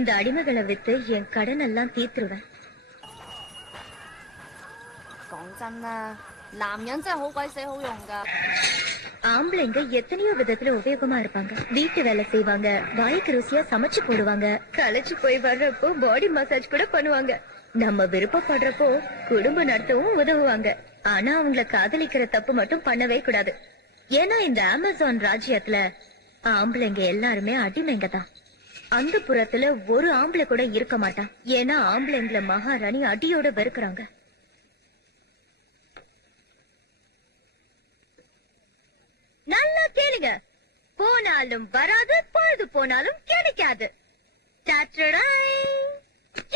இந்த அடிமைகளை வித்து என் கடன் எல்லாம் தீர்த்துருவேன். 講真啦，男人真係好鬼死好用噶。ஆம்பளைங்க எத்தனையோ விதத்துல உபயோகமா இருப்பாங்க. வீட்டு வேலை செய்வாங்க, வாய்க்கு ருசியா சமைச்சு போடுவாங்க, களைச்சு போய் வர்றப்போ பாடி மசாஜ் கூட பண்ணுவாங்க, நம்ம விருப்பப்படுறப்போ குடும்பம் நடத்தவும் உதவுவாங்க. ஆனா அவங்கள காதலிக்கிற தப்பு மட்டும் பண்ணவே கூடாது. ஏன்னா இந்த அமேசான் ராஜ்யத்துல ஆம்பளைங்க எல்லாருமே அடிமைங்க தான். அந்த புறத்துல ஒரு ஆம்பளை கூட இருக்க மாட்டான். ஏன்னா ஆம்பளைங்களை மகாராணி அடியோட வெறுக்கிறாங்க. நல்லா கேளுங்க, போனாலும் வராது, பொழுது போனாலும் கிடைக்காது.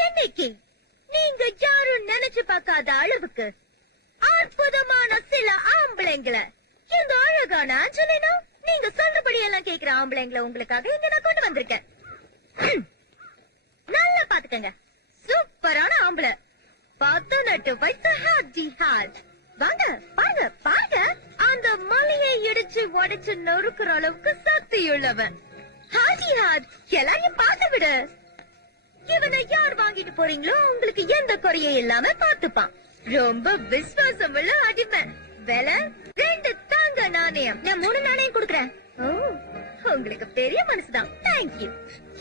இன்னைக்கு நீங்க யாரும் நினைச்சு பார்க்காத அளவுக்கு அற்புதமான சில ஆம்பளைங்களை, இந்த அழகான ஆஞ்சலினா நீங்க சொல்றபடி எல்லாம் கேக்குற ஆம்பளைங்களை உங்களுக்காக இங்க நான் கொண்டு வந்திருக்கேன். நல்லா பாத்துக்கங்க, சூப்பரான ஆம்பளை, 18 வயசு ஹாஜி ஹாஜ். வாங்க பாருங்க பாருங்க, அந்த மலையை இடிச்சு உடைச்சு நொறுக்குற அளவுக்கு சக்தியுள்ளவன் ஹாஜி ஹாஜ். எல்லாரையும் பார்த்து விடு. இவனை யார் வாங்கிட்டு போறீங்களோ உங்களுக்கு எந்த குறையும் இல்லாம பாத்துப்பான். ரொம்ப விசுவாசம் உள்ள அடிமை. விலை 2 தங்க நாணயம். நான் 3 நாணயம் கொடுக்கறேன். உங்களுக்கு பெரிய மனசுதான். தேங்க்யூ.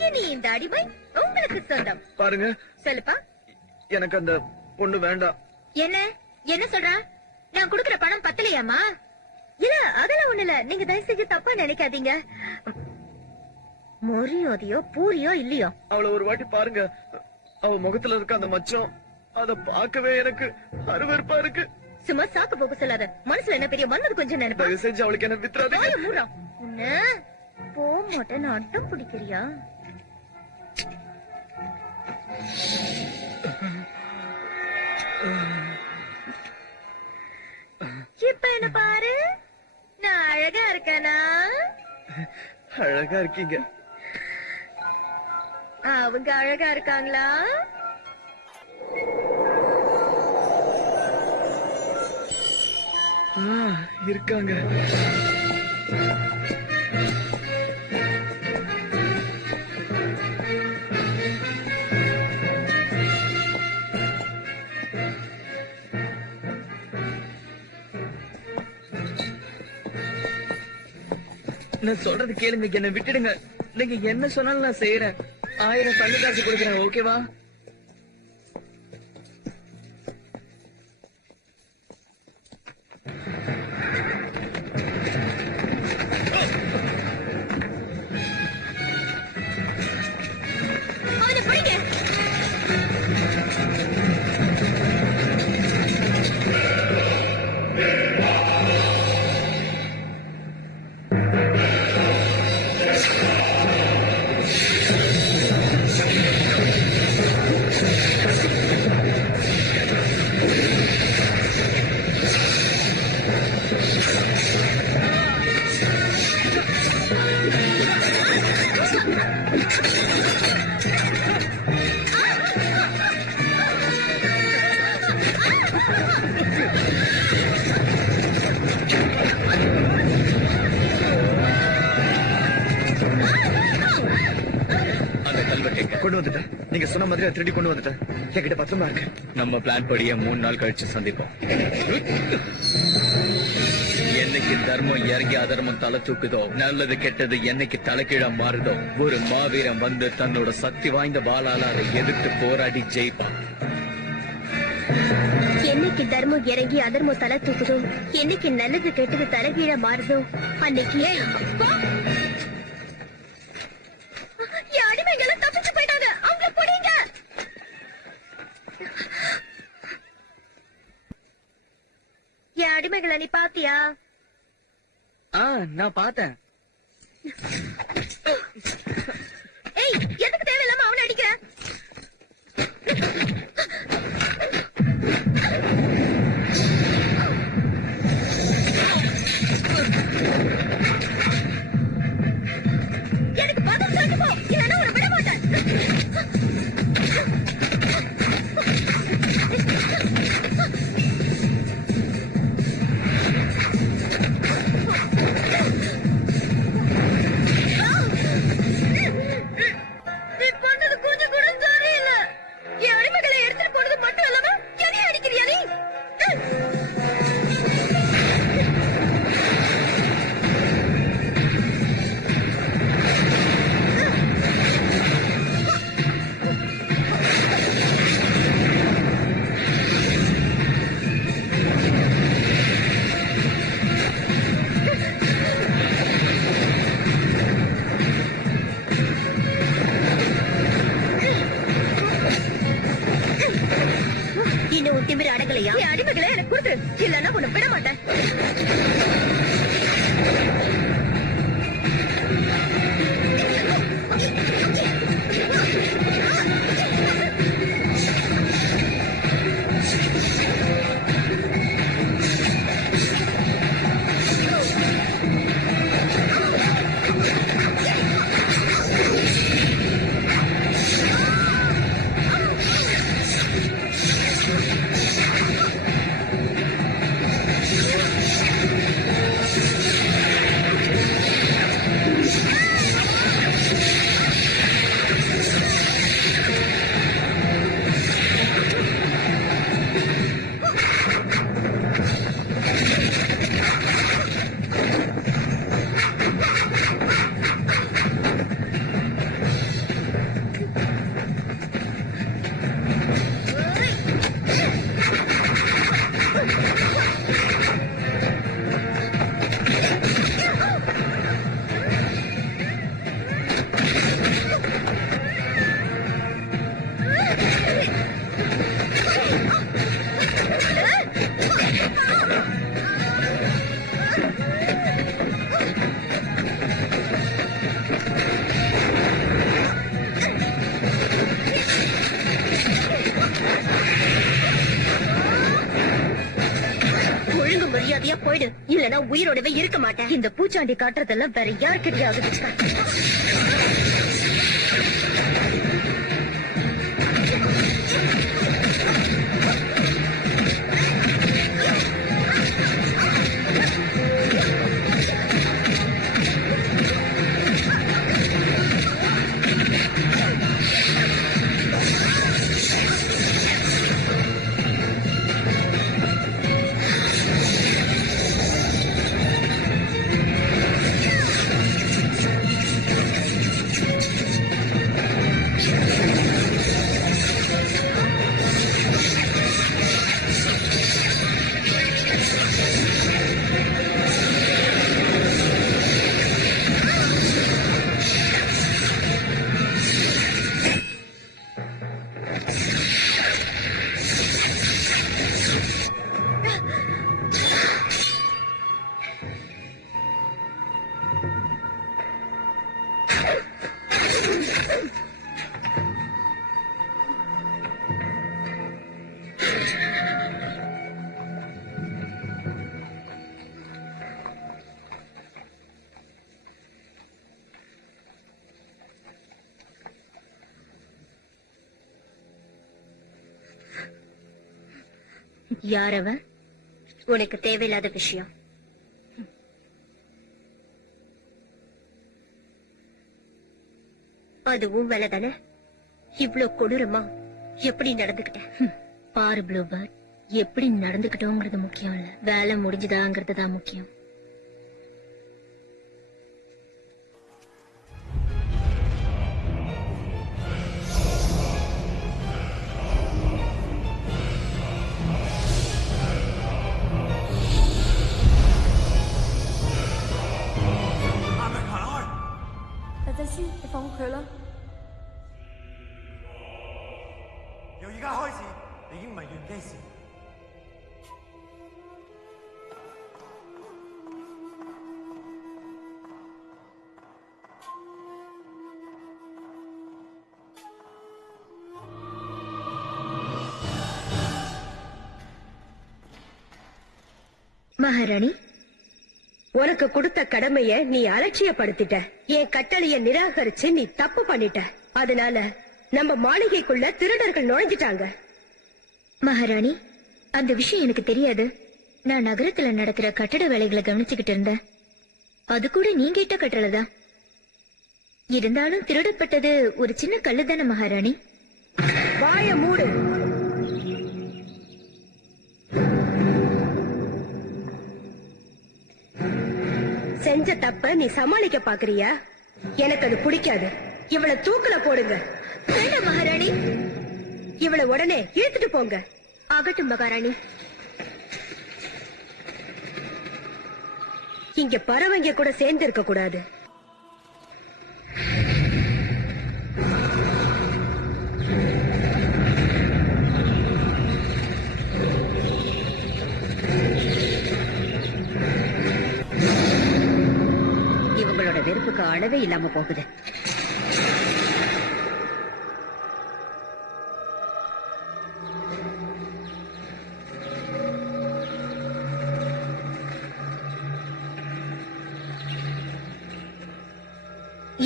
இனி இந்த அடிமை உங்களுக்கு சொந்தம். பாருங்க. சொல்லுப்பா. எனக்கு அந்த பொண்ணு வேண்டாம். என்ன என்ன சொல்ற? நான் குடுக்கற பணம் பத்தலையாமா? இல்ல அதெல்லாம் ஒண்ணு இல்ல, நீங்க தயவு செஞ்சு தப்பா நினைக்காதீங்க. மொரியோதையோ பூரியோ இல்லையோ அவளை ஒரு வாட்டி பாருங்க. அவ முகத்துல இருக்க அந்த மச்சம், அத பாக்கவே எனக்கு அருவருப்பா இருக்கு. சும்மா சாக்கு போக சொல்லாத. மனசுல என்ன பெரிய மன்னது கொஞ்சம் நினைப்பா. தயவு செஞ்சு அவளுக்கு என்ன வித்துறாதீங்க. போ மாட்டேன்னு அட்டம் பிடிக்கிறியா? இப்ப என்ன பாரு, நான் அழகா இருக்கேனா? அழகா இருக்கீங்க. அவங்க அழகா இருக்காங்களா? இருக்காங்க. நான் சொல்றது கேளுங்க, என்ன விட்டுடுங்க. நீங்க என்ன சொன்னாலும் நான் செய்யறேன். 1000 தங்க காசு கொடுக்குறேன், ஓகேவா? கொண்டு வந்துட்டேன். நீங்க சொன்ன மாதிரி திருடி கொண்டு வந்துட்டேன். என்கிட்ட பத்திரமா இருக்கு. நம்ம பிளான் படியே 3 நாள் கழிச்சு சந்திப்போம். என்னைக்கு தர்மம் இறங்கி அதர்மம் தலை தூக்குதோ, நல்லது கெட்டது என்னைக்கு தலைக்கீழா மாறுதோ, ஒரு மாவீரன் வந்து தன்னோட சக்தி வாய்ந்த பாலால அதை எதிர்த்து போராடி ஜெயிப்பான். என்னைக்கு தர்மம் இறங்கி அதர்மம் தலை தூக்குதோ, என்னைக்கு நல்லது கெட்டது தலைகீழா மாறுதோ, அன்னைக்கு அடிமைகளும் தப்பிச்சு போயிட்டாங்க. அவங்க புடிங்க. என் அடிமைகளை நீ பாத்தியா? நான் பார்த்தேன். ஏய், எதுக்கு தேவையில்லாம அவனை அடிக்கிற? எனக்கு பதில் சொல்லிட்டு போ, இல்லைன்னா உன்னை விட மாட்டேன். நீ பண்ணது கொஞ்சம் இல்லையா? நீ அடிமைகளை எனக்கு கொடுத்துரு, இல்லன்னா உன்னை விட மாட்டேன். ஒழுங்கு மரியாதையா போயிடு, இல்லனா உயிரோடவே இருக்க மாட்டேன். இந்த பூச்சாண்டி காட்டுறதெல்லாம் வேற யார்கிட்டயாவது யார் அவன்? உனக்கு தேவையில்லாத விஷயம். அதுவும் வேலை தானே. இவ்ளோ கொடூரமா எப்படி நடந்துகிட்ட பாரு ப்ளூபர்ட். எப்படி நடந்துகிட்டோங்கிறது முக்கியம் இல்ல, வேலை முடிஞ்சுதாங்கிறது தான் முக்கியம். மகாராணி, உனக்கு கொடுத்த கடமைய நீ அலட்சியப்படுத்திட்ட. என் கட்டளைய நிராகரிச்சு நீ தப்பு பண்ணிட்ட. அதனால நம்ம மாளிகைக்குள்ள திருடர்கள் நுழைஞ்சிட்டாங்க. மகாராணி, அந்த விஷயம் எனக்கு தெரியாது. நான் நகரத்துல நடக்கிற கட்டட வேலைகளை கவனிச்சுக்கிட்டு இருந்தேன். அது கூட நீங்க இட்ட கட்டளைதான். இருந்தாலும் திருடப்பட்டது ஒரு சின்ன கல்லுதானே மகாராணி. வாய மூடு. செஞ்ச தப்ப நீ சமாளிக்க பாக்குறியா? எனக்கு அது பிடிக்காது. இவளை தூக்குல போடுங்க. வேண்டாம் மகாராணி, இவளை உடனே இழுத்துட்டு போங்க. ஆகட்டும் மகாராணி. இங்க பறவைங்க கூட சேர்ந்து இருக்க கூடாது. என்னோட வெறுப்புக்கு அளவே இல்லாம போகுது.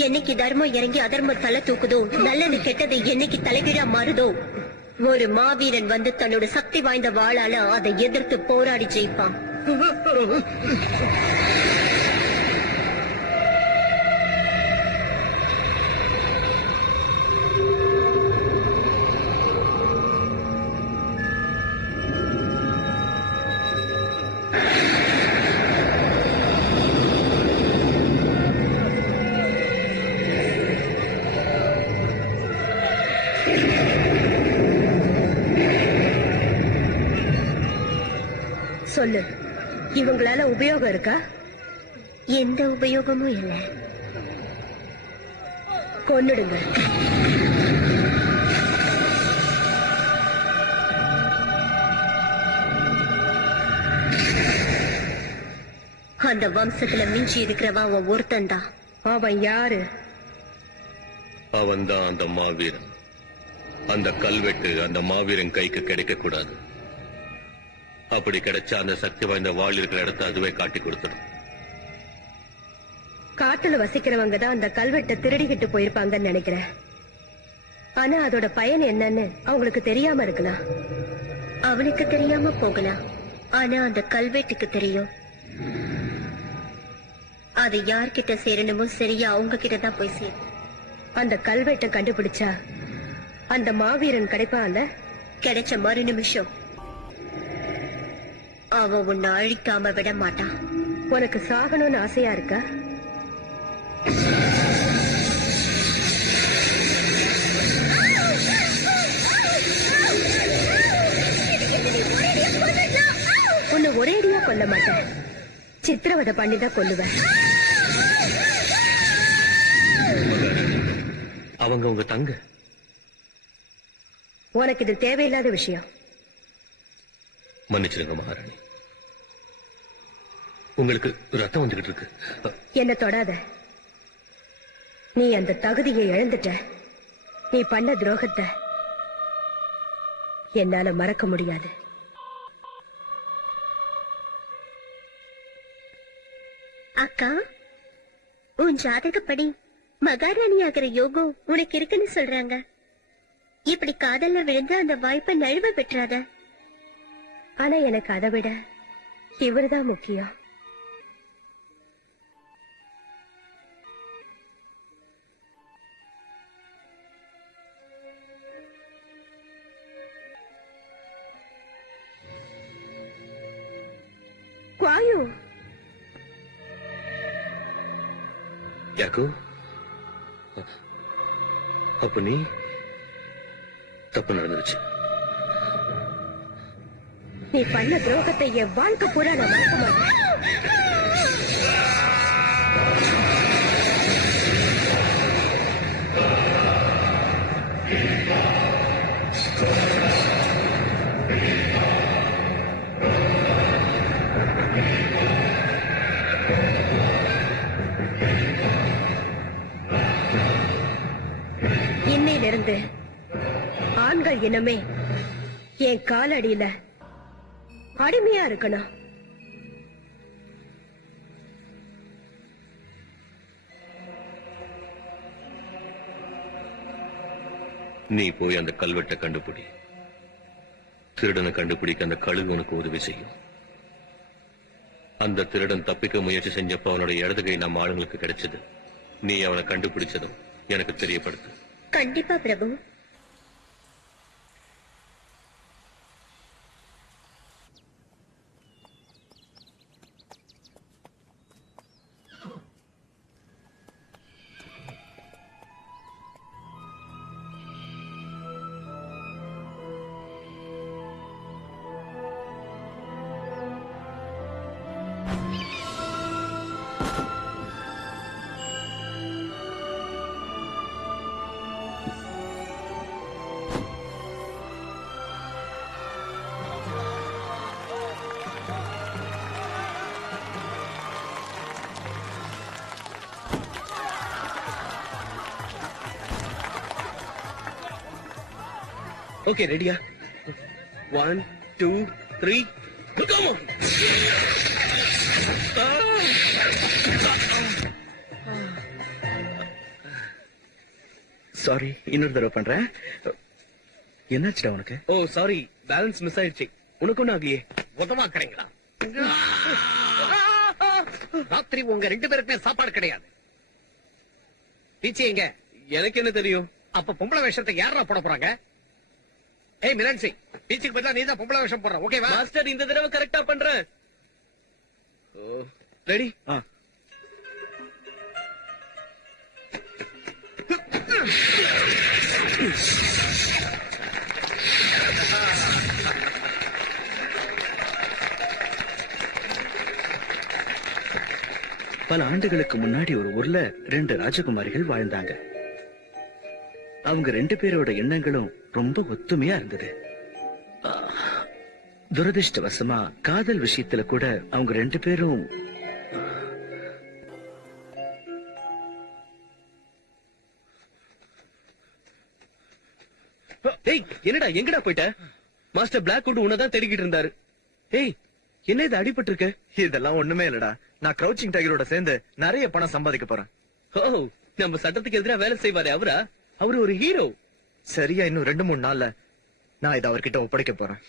என்னைக்கு தர்மம் இறங்கி அதர்மம் தலை தூக்குதோ, நல்லது கெட்டது என்னைக்கு தலைகீழா மாறுதோ, ஒரு மாவீரன் வந்து தன்னோட சக்தி வாய்ந்த வாளால அதை எதிர்த்து போராடி ஜெயிப்பான். சொல்லு, இவங்களால உபயோகம் இருக்கா? எந்த உபயோகமும் இல்ல. கொன்னுடுங்க. அந்த வம்சத்துல மிஞ்சி இருக்கிறவன் அவன் ஒருத்தன் தான். அவன் யாரு? அவன் தான் அந்த மாவீரன். அந்த கல்வெட்டு அந்த மாவீரன் கைக்கு கிடைக்க கூடாது. அப்படி கிடைச்சா அந்த சக்தி வாய்ந்த வாழ் இருக்கிற இடத்தை அதுவே காட்டி கொடுத்துடும். காட்டுல வசிக்கிறவங்க தான் அந்த கல்வெட்டை திருடிக்கிட்டு போயிருப்பாங்கன்னு நினைக்கிறேன். ஆனா அதோட பயன் என்னன்னு அவங்களுக்கு தெரியாம இருக்கலாம். அவனுக்கு தெரியாம போகலாம், ஆனா அந்த கல்வெட்டுக்கு தெரியும். அது யார்கிட்ட சேரணுமோ சரியா அவங்க கிட்டதான் போய் சேரும். அந்த கல்வெட்டை கண்டுபிடிச்சா அந்த மாவீரன் கிடைப்பான்ல. கிடைச்ச மறு நிமிஷம் அவன் உன்னை அழிக்காம விட மாட்டான். உனக்கு சாகணும்னு ஆசையா இருக்கா? உன்னை ஒரேடியா கொல்ல மாட்டேன், சித்திரவதை பண்ணிதான் கொல்லுவேன். அவங்க உங்க தங்க. உனக்கு இது தேவையில்லாத விஷயம். மன்னிச்சிருங்க மகாராணி, உங்களுக்கு ரத்தம் வந்துகிட்டு இருக்கு. என்ன தொடாத. நீ அந்த தகுதியை இழந்துட்ட. நீ பண்ண துரோகத்தை என்னால மறக்க முடியாது. அக்கா, உன் ஜாதகப்படி மகாராணி ஆகிற யோகம் உனக்கு இருக்குன்னு சொல்றாங்க. இப்படி காதல்ல விழுந்து அந்த வாய்ப்பை நழுவ பெற்றாத. ஆனா எனக்கு அதை விட இவருதான் முக்கியம். குவாயு, யாக்கோ, அப்ப நீ தப்பு நடந்துருச்சு. நீ பண்ண துரோகத்தை என் வாழ்க்கை பூரா நான் மறக்க மாட்டேன். இன்னையிலிருந்து ஆண்கள் இனமே என் காலடியில அடிமையா இருக்கணும். நீ போய் அந்த கல்வெட்டை கண்டுபிடி. திருடனை கண்டுபிடிக்க அந்த கழுகு உனக்கு உதவி செய்யும். அந்த திருடன் தப்பிக்க முயற்சி செஞ்சப்ப அவனோட இடது கை நம்ம ஆளுங்களுக்கு கிடைச்சது. நீ அவனை கண்டுபிடிச்சதும் எனக்கு தெரியப்படுத்து. கண்டிப்பா பிரபு. ஓகே ரெடியா 1 2 3 come on சாரி, இன்னொரு தடவை பண்றேன். என்னாச்சுடா உனக்கு? ஓ சாரி, பேலன்ஸ் மிஸ் ஆயிடுச்சு. உனக்கு ஒண்ணு ஆகியே? உதவாக்குறீங்களா? ராத்திரி உங்க 2 பேருக்குமே சாப்பாடு கிடையாது. பீச்சி எங்க? எனக்கு என்ன தெரியும்? அப்ப பொம்பளை வேஷத்தை யாரா போட போறாங்க? ஏய் மிலன் சிங், பீச்சுக்கு பதிலா நீ தான் பொம்பளை வேஷம் போடுற. ஓகேவா? மாஸ்டர் இந்த தடவை கரெக்டா பண்றேன். ரெடி? பல ஆண்டுகளுக்கு முன்னாடி ஒரு ஊர்ல 2 ராஜகுமாரிகள் வாழ்ந்தாங்க. அவங்க 2 பேரோட எண்ணங்களும் ரொம்ப ஒத்துமையா இருந்தது. துரதிருஷ்டவசமா காதல் விஷயத்துல கூட அவங்க 2 பேரும் ஏய் என்னடா எங்கடா போயிட்ட? மாஸ்டர் பிளாக் வுட் உன்னதான் தேடிக்கிட்டு இருந்தாரு. ஏய் என்ன இது அடிபட்டு இருக்கு? இதெல்லாம் ஒண்ணுமே இல்லடா. நான் கிரவுச்சிங் டைகரோட சேர்ந்து நிறைய பணம் சம்பாதிக்க போறேன். ஓ நம்ம சட்டத்துக்கு எதிராக வேலை செய்வாரு அவரா? அவரு ஒரு ஹீரோ. சரியா இன்னும் 2-3 நாள்ல நான் இதை அவர்கிட்ட ஒப்படைக்க போறேன்.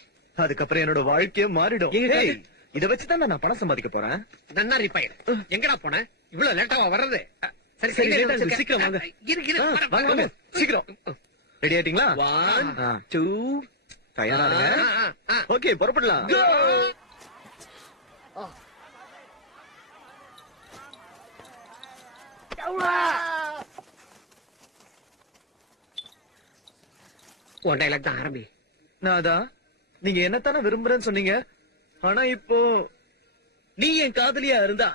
அதுக்கப்புறம் என்னோட வாழ்க்கையே மாறிடும். ஏய், இத வச்சுதான் நான் பணம் சம்பாதிக்க போறேன். நன்னா ரிப்பைடு. எங்கடா போன? இவ்வளவு லேட்டாவா வர்றது? சரி சரி, சரி, late ஆகுது. சீக்கிரம் வாங்க. இரு வாங்க வாங்க சீக்கிரம். ரெடி ஆயிட்டீங்களா? 1 2 தயாரா ஓகே, புறப்படலாம். உன் டைலாக் தான் ஆரம்பி. நாதா, நீங்க என்னத்தானே விரும்புறேன்னு சொன்னீங்க. ஆனா இப்போ நீ என் காதலியா இருந்தா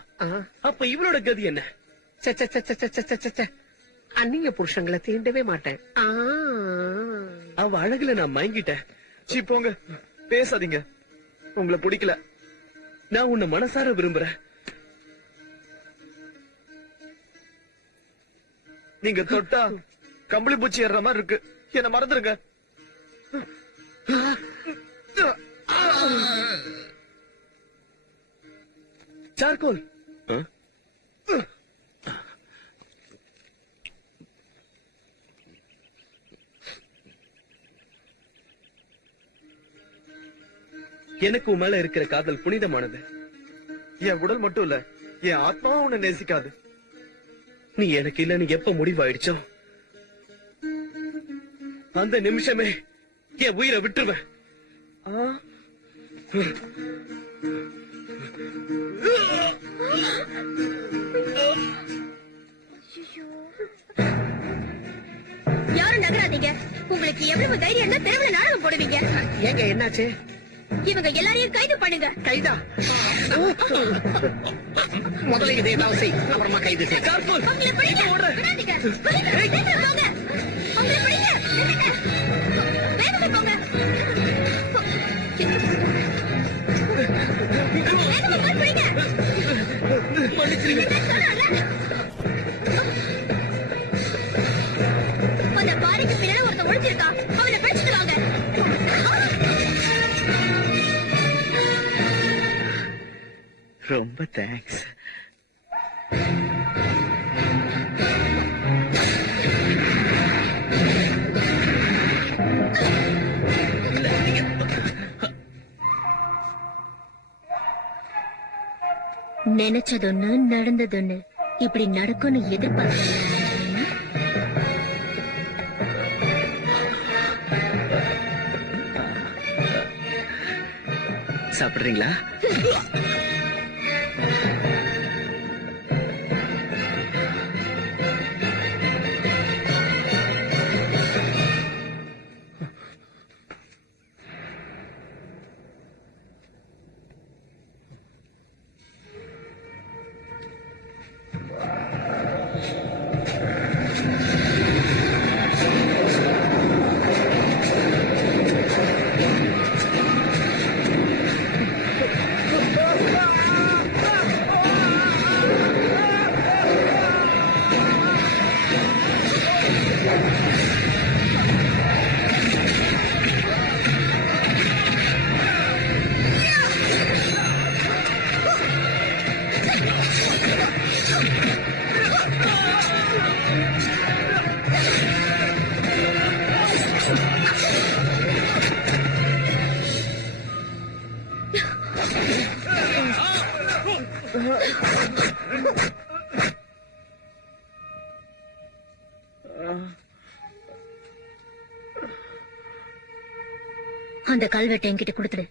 அப்ப இவளோட கதி என்ன? அந்நிய புருஷங்களை தீண்டவே மாட்டேன். அவ அழகுல நான் மயங்கிட்டேன். சீ போங்க, பேசாதீங்க. உங்களை பிடிக்கல. நான் உன்னை மனசார விரும்புறேன். நீங்க தொட்டா கம்பளி பூச்சி ஏறுற மாதிரி இருக்கு. என்ன மறந்துருங்க. சார்கோல். எனக்கு உன் மேல இருக்கிற காதல் புனிதமானது. என் உடல் மட்டும் இல்ல, என் ஆத்மாவும் உன்னை நேசிக்காது. நீ எனக்கு இல்லன்னு எப்ப முடிவாயிடுச்சோ அந்த நிமிஷமே என் உயிரை விட்டுருவேன். யாரும் நகராதீங்க. உங்களுக்கு எவ்வளவு தைரியம் இருந்தா தெருவுல நாடகம் போடுவீங்க? ஏங்க என்னாச்சு? இவங்க எல்லாரையும் கைது பண்ணுங்க. கைதா? முதல்ல இதை ஏதாவது செய், அப்புறமா கைது செய். சார்கோல். அவங்கள பிடிங்க. விடாதீங்க. பிடிங்க. சீக்கிரம் போங்க. அவங்கள பிடிங்க. நில்லுங்க. வேகமா போங்க. வேகமா போய் பிடிங்க. மன்னிச்சிருங்க. அந்த பாறைக்கு பின்னாடி ஒருத்தன் ஒளிஞ்சிருக்கான். அவனை பிடிச்சிட்டு வாங்க. ரொம்ப தேங்க்ஸ். நினைச்சதொன்னு நடந்ததொன்னு இப்படி நடக்கும்னு எதிர்பார்க்க சாப்பிடுறீங்களா? அந்த கல்வெட்டை என்கிட்ட கொடுத்துடு.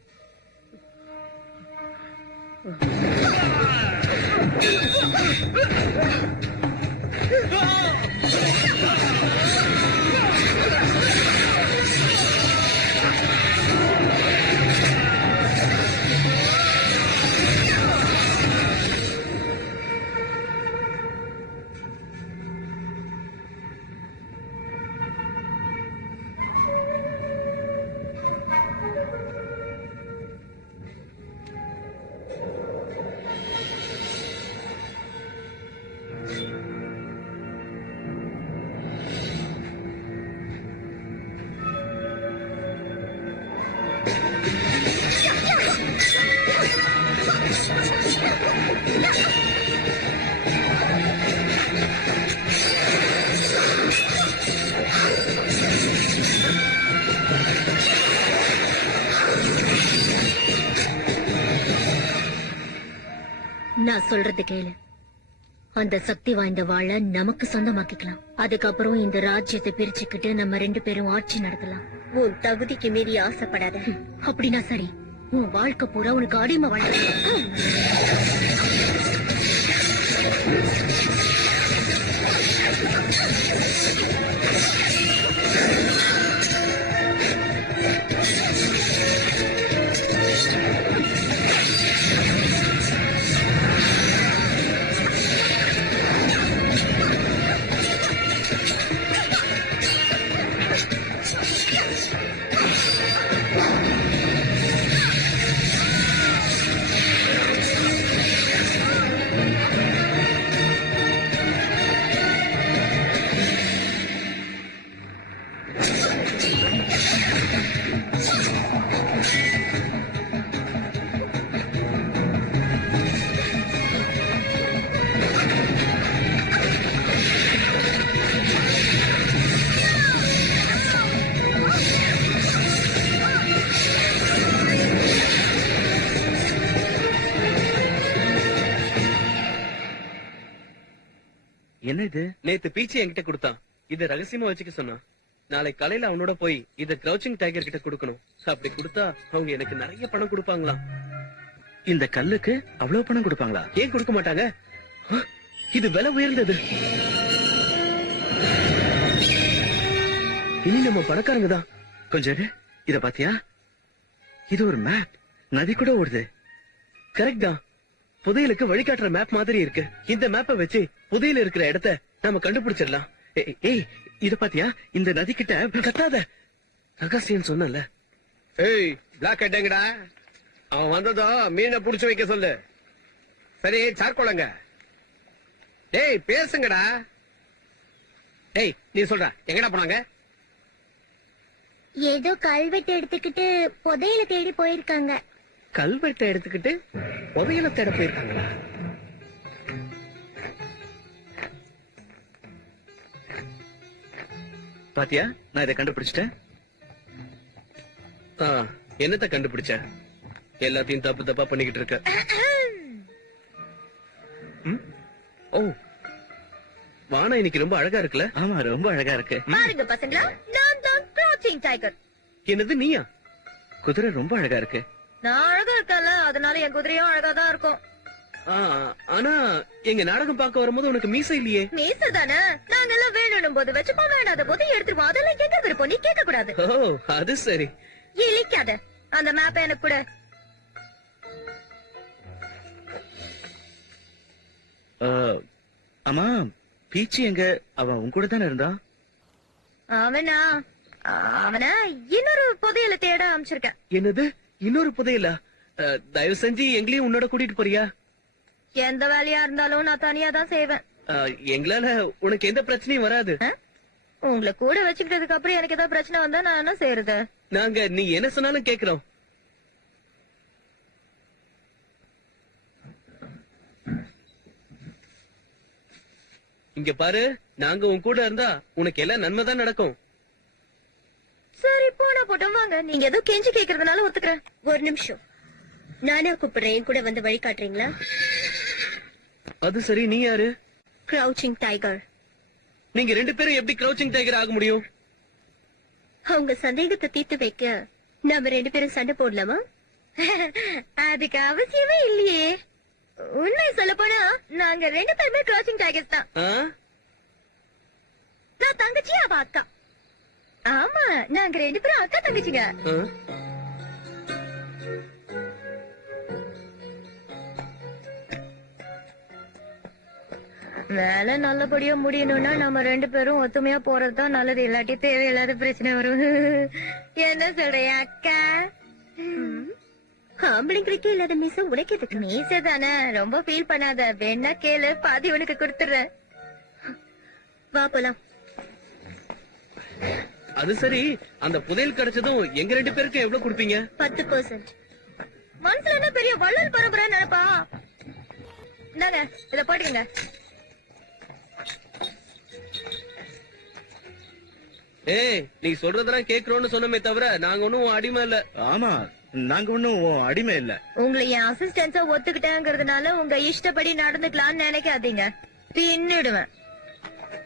நான் சொல்றது கேளு. அந்த சக்தி வாய்ந்த வாழ நமக்கு சொந்தமாக்கிக்கலாம். அதுக்கப்புறம் இந்த ராஜ்யத்தை பிரிச்சுக்கிட்டு நம்ம 2 பேரும் ஆட்சி நடத்தலாம். உன் தகுதிக்கு மீறி ஆசைப்படாத. அப்படின்னா சரி, உன் வாழ்க்கை பூரா உனக்கு அடிமை வாழ. என்ன இது? நேத்து பீச்சி என்கிட்ட கொடுத்தான். இத ரகசியமா வச்சுக்க சொன்னான். நாளை காலையில அவனோட போய் இத கிரவுச்சிங் டைகர் கிட்ட கொடுக்கணும். அப்படி கொடுத்தா அவங்க எனக்கு நிறைய பணம் கொடுப்பாங்களாம். இந்த கல்லுக்கு அவ்வளவு பணம் கொடுப்பாங்களா? ஏன் கொடுக்க மாட்டாங்க? இது விலை உயர்ந்தது. இனி நம்ம பணக்காரங்க தான். கொஞ்சம் இரு. இத பாத்தியா? இது ஒரு மேப். நதி கூட ஓடுது. கரெக்ட் தான். புதையலுக்கு வழிகாட்டுற மேப் மாதிரி இருக்கு. இந்த மேப்பை வச்சு புதையல இருக்கிற இடத்த நாம கண்டுபிடிச்சிடலாம். ஏய், இத பாத்தியா? இந்த நதி கிட்ட கத்தாத. ரகசியம் சொன்னல. ஏய், பிளாக் ஹெட்டங்கடா. அவன் வந்ததோ மீனை புடிச்சு வைக்க சொல்லு. சரி, சார்கோளங்க. டேய், பேசுங்கடா. டேய், நீ சொல்ற எங்கடா போனாங்க? ஏதோ கல்வெட்டு எடுத்துக்கிட்டு புதையல தேடி போயிருக்காங்க. கல்வெட்டை எடுத்துக்கிட்டு புதையல தேட போயிருக்காங்களா? பாத்தியா? நான் இதை கண்டுபிடிச்சிட்டேன். என்னத்த கண்டுபிடிச்ச? எல்லாத்தையும் தப்பு தப்பா பண்ணிக்கிட்டு இருக்க. ஓ, வானம் இன்னைக்கு ரொம்ப அழகா இருக்குல்ல? ஆமா, ரொம்ப அழகா இருக்கு. பாருங்க பசங்களா, நான் தான் கிரவுச்சிங் டைகர். என்னது, நீயா? குதிரை ரொம்ப அழகா இருக்கு. நான் அழகா இருக்கல, அதனால என் குதிரையும் அழகா தான் இருக்கும். ஆனா எங்க நாடகம் பார்க்க வரும்போது உனக்கு மீசை இல்லையே. மீச தானே, நாங்கெல்லாம் வேணும் போது வச்சுப்போம், வேண்டாத போது எடுத்துருவோம். அதெல்லாம் எங்க விருப்பம், நீ கேட்க கூடாது. ஓ, அது சரி. இழிக்காத. அந்த மேப்பை எனக்கு கூட. ஆமா, பீச்சி எங்க? அவன் உன் கூட தானே இருந்தா? அவன இன்னொரு புதையல தேட அமைச்சிருக்கேன். என்னது, இன்னொரு புதையலா? தயவு செஞ்சு எங்களையும் உன்னோட கூட்டிட்டு போறியா? எந்த வேலையா இருந்தாலும் நான் தனியா தான் செய்வேன். எங்களால உனக்கு எந்த பிரச்சனையும் வராது. உங்களை கூட வச்சுக்கிட்டதுக்கு அப்புறம் எனக்கு ஏதாவது பிரச்சனை வந்தா நான் என்ன செய்யறது? நாங்க நீ என்ன சொன்னாலும் கேக்குறோம். இங்க பாரு, நாங்க உன் கூட இருந்தா உனக்கு எல்லாம் நன்மைதான் நடக்கும். சரி, போனா போட்டோம், வாங்க. நீங்க ஏதோ கெஞ்சி கேக்குறதுனால ஒத்துக்கிறேன். ஒரு நிமிஷம், நானே கூப்பிடுறேன். என் கூட வந்து வழி காட்டுறீங்களா? அது சரி, நீ யாரு? கிரவுச்சிங் டைகர். நீங்க 2 பேரும் எப்படி கிரவுச்சிங் டைகர் ஆக முடியும்? அவங்க சந்தேகத்தை தீர்த்து வைக்க நம்ம 2 பேரும் சண்டை போடலாமா? அதுக்கு அவசியமே இல்லையே. உண்மை சொல்ல போனா நாங்க 2 பேருமே கிராசிங் டைகர்ஸ் தான். ஆ? நான் தங்கச்சி, அவ அக்கா. ஆமா, நாங்க 2 பேரும் அக்கா தங்கச்சிங்க. ஆ? வேலை நல்லபடியா முடியணும்னா நம்ம 2 பேரும் ஒத்துமையா போறதுதான் நல்லது. இல்லாட்டி தேவையில்லாத பிரச்சனை வரும். என்ன சொல்றிய அக்கா? ஆம்பளைங்களுக்கு இல்லாத மீச உனக்கு எதுக்கு? மீச தானே, ரொம்ப ஃபீல் பண்ணாத. வேணா கேளு, பாதி உனக்கு கொடுத்துறேன். வா போலாம். அது சரி, அந்த புதையல் கிடைச்சதும் எங்க 2 பேருக்கு எவ்வளவு கொடுப்பீங்க? 10%. மனசுல என்ன பெரிய வள்ளல் பரம்பரை நினைப்பா? இந்தாங்க, இத போட்டுக்கங்க. ஏய், நீ சொல்றதெல்லாம் கேக்குறோம்னு சொன்னமே தவிர நாங்க ஒண்ணும் அடிமை இல்ல. ஆமா, நாங்க ஒண்ணும் அடிமை இல்ல. உங்களை என் அசிஸ்டன்ஸா ஒத்துக்கிட்டேங்கிறதுனால உங்க இஷ்டப்படி நடந்துக்கலாம்னு நினைக்காதீங்க. பின்னிடுவேன்.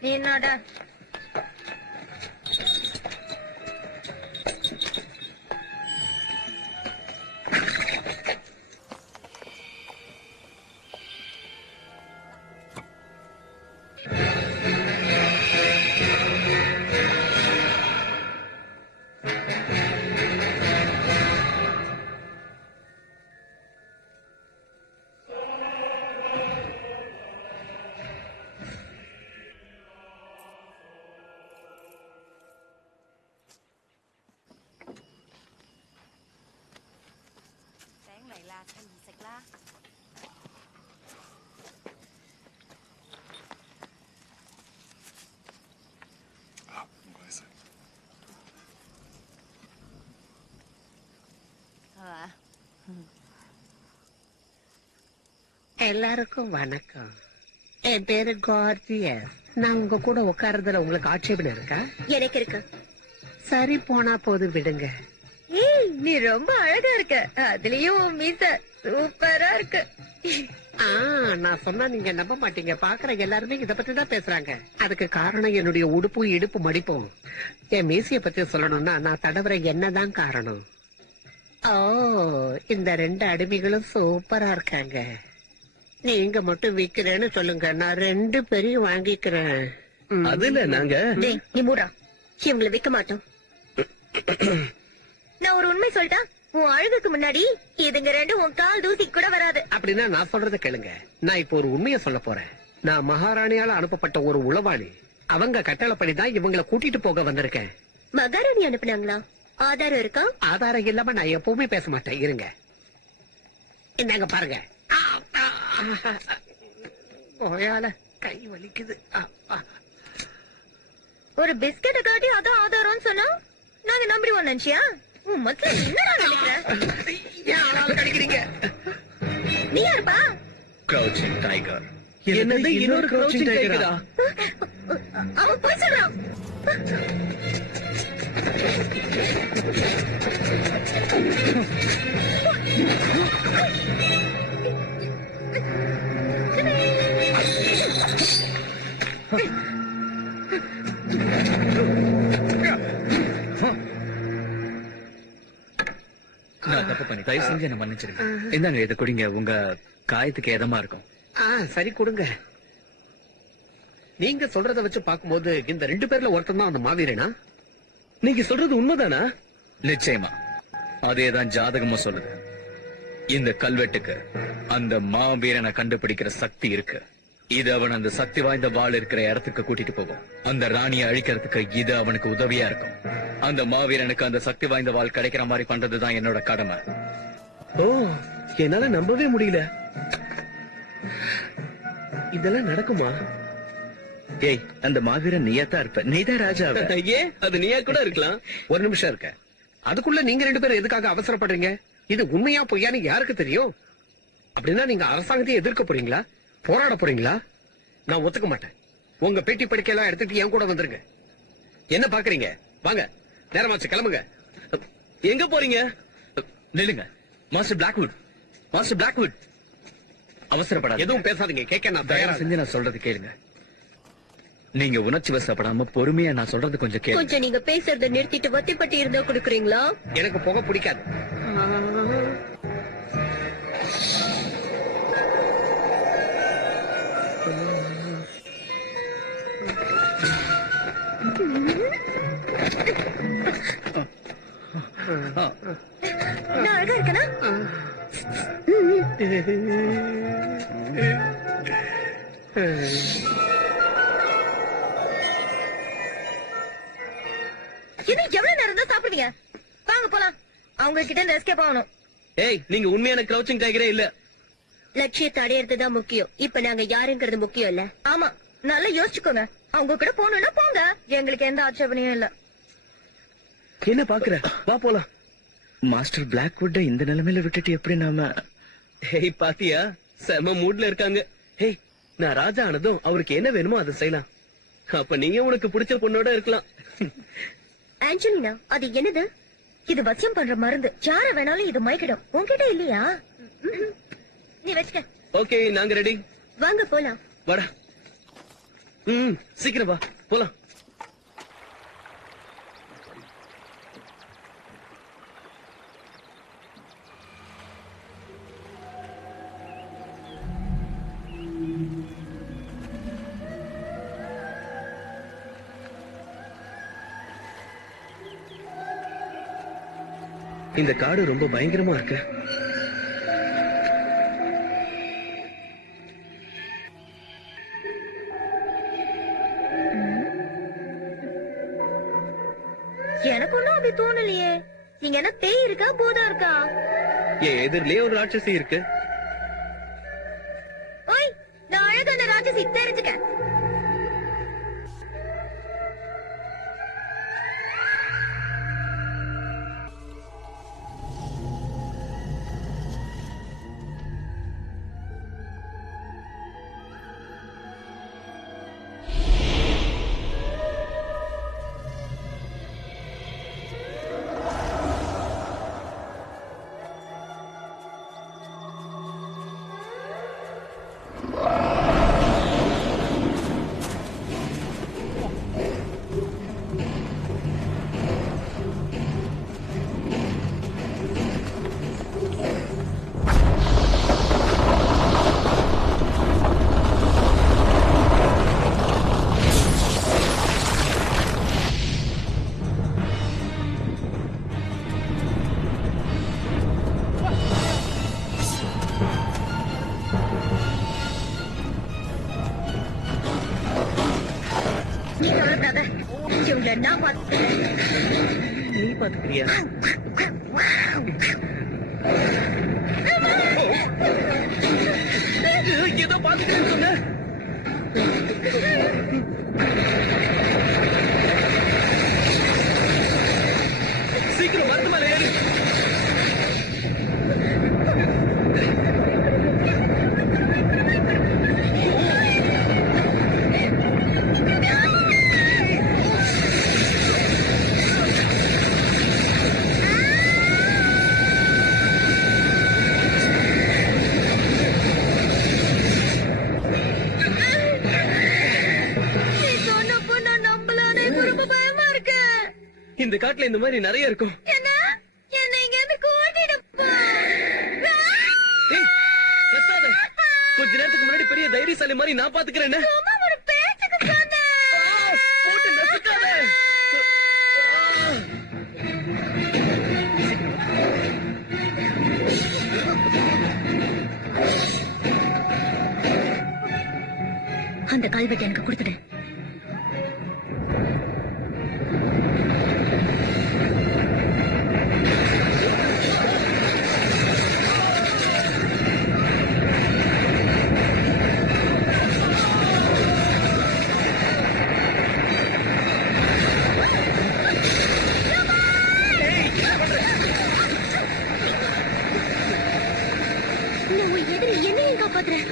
நீ என்னடா? Sáng này là thay gì sạch la. எல்லாருக்கும் வணக்கம். என் பேரு கார்த்தியஸ். நான் உங்க கூட உட்கார்றதுல உங்களுக்கு ஆட்சேபனை இருக்கா? எனக்கு இருக்கு. சரி, போனா போது விடுங்க. ஏய், நீ ரொம்ப அழகா இருக்க. அதுலயும் உன் மீச சூப்பரா இருக்கு. நான் சொன்னா நீங்க நம்ப மாட்டீங்க. பாக்குற எல்லாருமே இத பத்தி தான் பேசுறாங்க. அதுக்கு காரணம் என்னுடைய உடுப்பும் இடுப்பு மடிப்பும். என் மீசைய பத்தி சொல்லணும்னா நான் தடவுற என்னதான் காரணம். ஓ, இந்த 2 அடிமைகளும் சூப்பரா இருக்காங்க. நீங்க மட்டும் விக்கிறேன்னு சொல்லுங்க, நான் 2 பேரையும் வாங்கிக்கிறேன். அதுல நாங்க டேய், நீ மூடா. இவங்களை விக்க மாட்டோம். நான் ஒரு உண்மை சொல்லிட்டா, உன் அழகுக்கு முன்னாடி இதுங்க 2 உன் கால் தூசி கூட வராது. அப்படின்னா நான் சொல்றத கேளுங்க. நான் இப்போ ஒரு உண்மையை சொல்ல போறேன். நான் மகாராணியால அனுப்பப்பட்ட ஒரு உளவாளி. அவங்க கட்டளைப்படிதான் இவங்களை கூட்டிட்டு போக வந்திருக்கேன். மகாராணி அனுப்புனாங்களா? ஆதாரம் இருக்கா? ஆதாரம் இல்லாம நான் எப்பவுமே பேச மாட்டேன். இருங்க, இந்தாங்க பாருங்க. ஓயால கை வலிக்குது. ஒரு பிஸ்கெட்டை காட்டி அதான் ஆதாரம்னு சொன்னா நாங்க நம்பிடுவோம் நினைச்சியா? உன் மொத்தம் என்னடா நினைக்கிற? ஏன் ஆளாளுக்கு அடிக்கிறீங்க? நீ யாருப்பா? கிரவுச்சிங் டைகர். என்னது இன்னொரு crouching tiger-ஆ? அவன் போய் சொல்றான். நான் தப்பு பண்ணி தயவு செஞ்சு என்ன மன்னிச்சிருங்க. இந்தாங்க, இதை குடிங்க. உங்க காயத்துக்கு இதமா இருக்கும். சரி, கொடுங்க. நீங்க சொல்றத வச்சு பாக்கும்போது இந்த 2 பேர்ல ஒருத்தன் தான் அந்த மாவீரனா? நீங்க சொல்றது உண்மைதானா? நிச்சயமா அதேதான் ஜாதகமா சொல்லுது. இந்த கல்வெட்டுக்கு அந்த மாவீரனை கண்டுபிடிக்கிற சக்தி இருக்கு. இது அவன் அந்த சக்தி வாய்ந்த வாள் இருக்கிற இடத்துக்கு கூட்டிட்டு போகும். அந்த ராணியை அழிக்கிறதுக்கு இது அவனுக்கு உதவியா இருக்கும். அந்த மாவீரனுக்கு அந்த சக்தி வாய்ந்த வாள் கிடைக்கிற மாதிரி பண்றதுதான் என்னோட கடமை. ஓ, என்னால நம்பவே முடியல. இதெல்லாம் நடக்குமா? ஏய், அந்த மாவீரன் நீயாத்தான் இருப்ப. நீதான் ராஜா. ஏன், அது நீயா கூட இருக்கலாம். ஒரு நிமிஷம் இருக்க. அதுக்குள்ள நீங்க 2 பேரும் எதுக்காக அவசரப்படுறீங்க? இது உண்மையா பொய்யான்னு யாருக்கு தெரியும்? அப்படின்னா நீங்க அரசாங்கத்தையும் எதிர்க்க போறீங்களா? போராட போறீங்களா? நான் ஒத்துக்க மாட்டேன். உங்க பெட்டி படுக்கையெல்லாம் எடுத்துட்டு என் கூட வந்துருங்க. என்ன பாக்குறீங்க? வாங்க, நேரமாச்சு, கிளம்புங்க. எங்க போறீங்க? நில்லுங்க. மாஸ்டர் பிளாக்வுட், மாஸ்டர் பிளாக்வுட், அவசரப்படாத. எதுவும் பேசாதீங்க. கேட்க நான் தயவு தயாரா செஞ்சு நான் சொல்றது கேளுங்க. நீங்க உணர்ச்சி வசப்படாம பொறுமையா நான் சொல்றது கொஞ்சம் கேளு. கொஞ்சம் நீங்க பேசுறத நிறுத்திட்டு வத்திப்பட்டி இருந்தா கொடுக்குறீங்களா? எனக்கு புகை பிடிக்காது. நான் அழகா இருக்கனா? இன்னும் எவ்வளவு நேரம் தான் சாப்பிடுவீங்க? வாங்க போலாம். அவங்க கிட்ட இருந்து எஸ்கேப் ஆகணும். ஏய், நீங்க உண்மையான கிரவுச்சிங் டைகரே இல்ல. லட்சியத்தை அடையறதுதான் முக்கியம். இப்ப நாங்க யாருங்கிறது முக்கியம் இல்ல. ஆமா, நல்லா யோசிச்சுக்கோங்க. அவங்க கூட போகணும்னா போங்க, எங்களுக்கு எந்த ஆட்சேபனையும் இல்ல. என்ன பாக்குற? வா போலாம். மாஸ்டர் பிளாக்வுட்ட இந்த நிலைமையில விட்டுட்டு எப்படி நாம? ஹேய், பாத்தியா, செம மூட்ல இருக்காங்க. ஹேய், நான் ராஜா ஆனதும் அவருக்கு என்ன வேணுமோ அதை செய்யலாம். அப்ப நீங்க உனக்கு பிடிச்ச பொண்ணோட இருக்கலாம். ஆஞ்சலினா, அது என்னது? இது வசியம் பண்ற மருந்து. யார வேணாலும் இது மயக்கிடும். உன்கிட்ட இல்லையா? நீ வச்சுக்க. ஓகே, நாங்க ரெடி. வாங்க போலாம். வாடா. சீக்கிரம் வா, போலாம். இந்த காடு ரொம்ப பயங்கரமா இருக்கு. எனக்கு ஒண்ணும் அப்படி தோணலையே. நீங்க என்ன பேய் இருக்கா பூதம் இருக்கா? என் எதிரிலேயே ஒரு ராட்சசி இருக்கு. ஓய், நான் அழகான ராட்சசி, தெரிஞ்சுக்க. நீ கவலைப்படாத, இவங்களை நான் பார்த்துக்கிறேன். நீ பாத்துக்கிறியா? ஏதோ பாத்துக்கிறேன்னு சொன்ன. சீக்கிரம் மருந்து மேல ஏறு. இந்த காட்டுல இந்த மாதிரி நிறைய இருக்கும். என்ன இங்க இருந்து கூட்டிட்டு போ. ஏய், கத்தாத. கொஞ்ச நேரத்துக்கு முன்னாடி பெரிய தைரியசாலி மாதிரி நான் பாத்துக்கிறேன். சும்மா ஒரு பேச்சுக்கு சொன்னேன். போட்டு நசுக்காத. அந்த கல்வெட்டு எனக்கு கொடுத்துடு.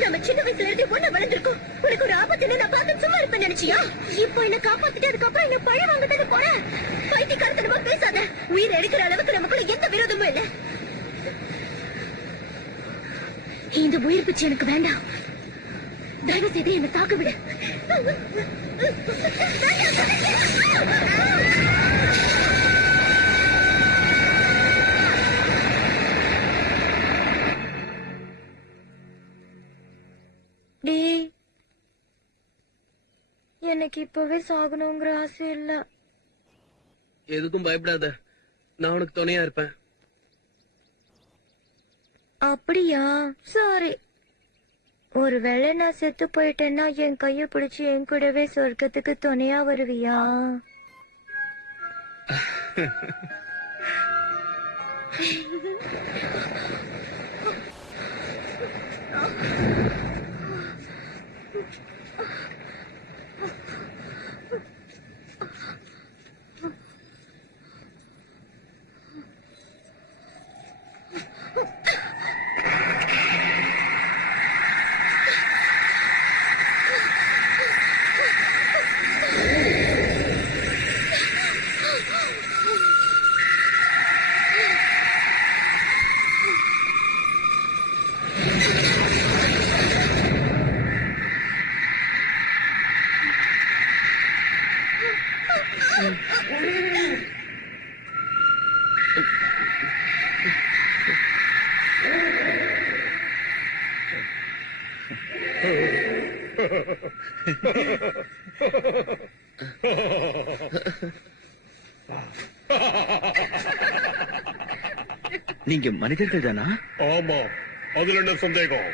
நம்ம சின்ன வயசுல இருந்து ஒண்ணு வளர்ந்துருக்கோம். உனக்கு ஒரு ஆபத்துன்னு நான் பார்த்து சும்மா இருப்பேன் நினைச்சியா? இப்போ என்ன காப்பாத்திட்டு அதுக்கப்புறம் என்ன பழி வாங்குறதுக்கு போற? பைத்தியக்காரத்தனமா பேசாத. உயிரை எடுக்கிற அளவுக்கு நமக்குள்ள எந்த விரோதமும் இல்ல. இந்த உயிர் பிச்சை எனக்கு வேண்டாம். தயவு செய்து என்ன தாக்க விட. டேய், எனக்கு இப்பவே சாகணுங்கிற ஆசை இல்ல. எதுக்கும் பயப்படாத, நான் உனக்கு துணையா இருப்பேன். அப்படியா? சாரி. ஒருவேளை நான் செத்து போயிட்டேன்னா என் கைய பிடிச்சு என் கூடவே சொர்க்கத்துக்கு துணையா வருவியா? நீங்க மனிதர்கள் தானா? ஆமா, அதுல என்ன சந்தேகம்?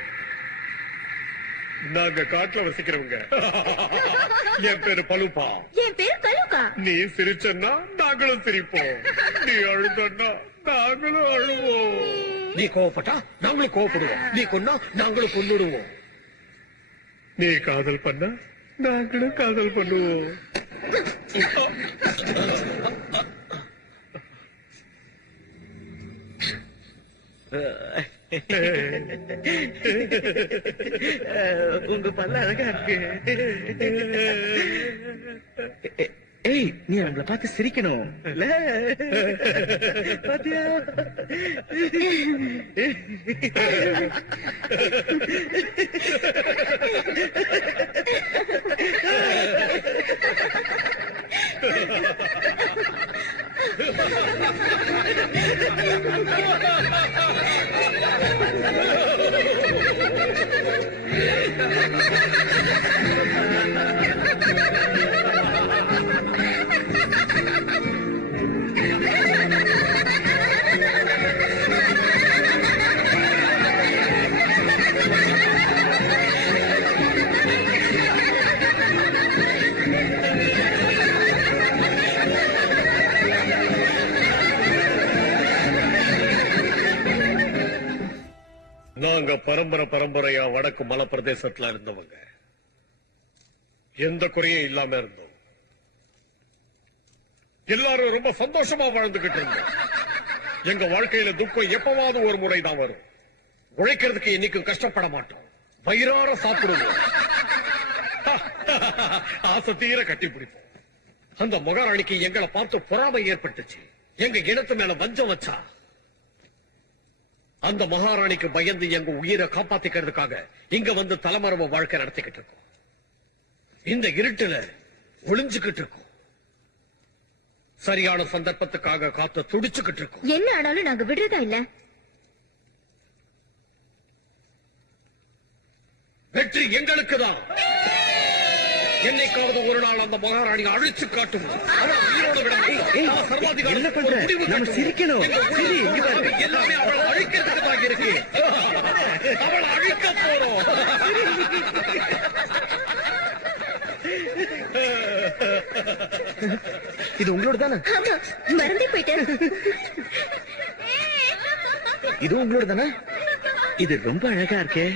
நாங்க காட்டுல வசிக்கிறவங்க. என் பேரு பலுப்பா. என் பேர் கலுக்கா. நீ சிரிச்சன்னா நாங்களும் சிரிப்போம், நீ அழுதன்னா நாங்களும் அழுவோம். நீ கோவப்பட்டா நாங்களும் கோவப்படுவோம், நீ கொன்னா நாங்களும் கொன்னுடுவோம். நீ காதல் பண்ணா நாங்களும் காதல் பண்ணுவோம். உங்க பல்ல அழகா இருக்கு. ஏய், நீ அவங்கள பார்த்து சிரிக்கணும். பாத்தியா? நாங்க பரம்பரையா வடக்கு மலை பிரதேசத்துல இருந்தவங்க. எந்த குறையும் இல்லாம இருந்தோம். எல்லாரும் ரொம்ப சந்தோஷமா வாழ்ந்துகிட்டு இருந்தோம். எங்க வாழ்க்கையில துக்கம் எப்பவாவது ஒரு முறைதான் வரும். உழைக்கிறதுக்கு இன்னைக்கும் கஷ்டப்பட மாட்டோம், வயிறார சாப்பிடுவோம், ஆசை தீர கட்டி பிடிப்போம். அந்த மகாராணிக்கு எங்களை பார்த்து பொறாமை ஏற்பட்டுச்சு. எங்க இனத்து மேல வஞ்சம் வச்சா. அந்த மகாராணிக்கு பயந்து எங்க உயிரை காப்பாத்திக்கிறதுக்காக இங்க வந்து தலைமறைவு வாழ்க்கை நடத்திக்கிட்டு இருக்கோம். இந்த இருட்டுல ஒளிஞ்சுக்கிட்டு இருக்கோம். சரியான சந்தர்ப்பத்துக்காக காத்து துடிச்சுக்கிட்டு இருக்கோம். என்ன ஆனாலும் நாங்க விடுறதா இல்ல. வெற்றி எங்களுக்கு தான். என்னைக்காவது ஒரு நாள் அந்த மகாராணி அழிச்சு காட்டுவோம். என்ன பண்ற? நம்ம சிரிக்கணும். சரி, இங்க பாரு. எல்லாமே அவளை அழிக்கிறதுக்கு இருக்கு. அவளை அழிக்க போறோம். இது உங்களோட தானே? ஆமா, மறந்தே போயிட்டேன். இது உங்களோட தானே? இது ரொம்ப அழகா இருக்கே.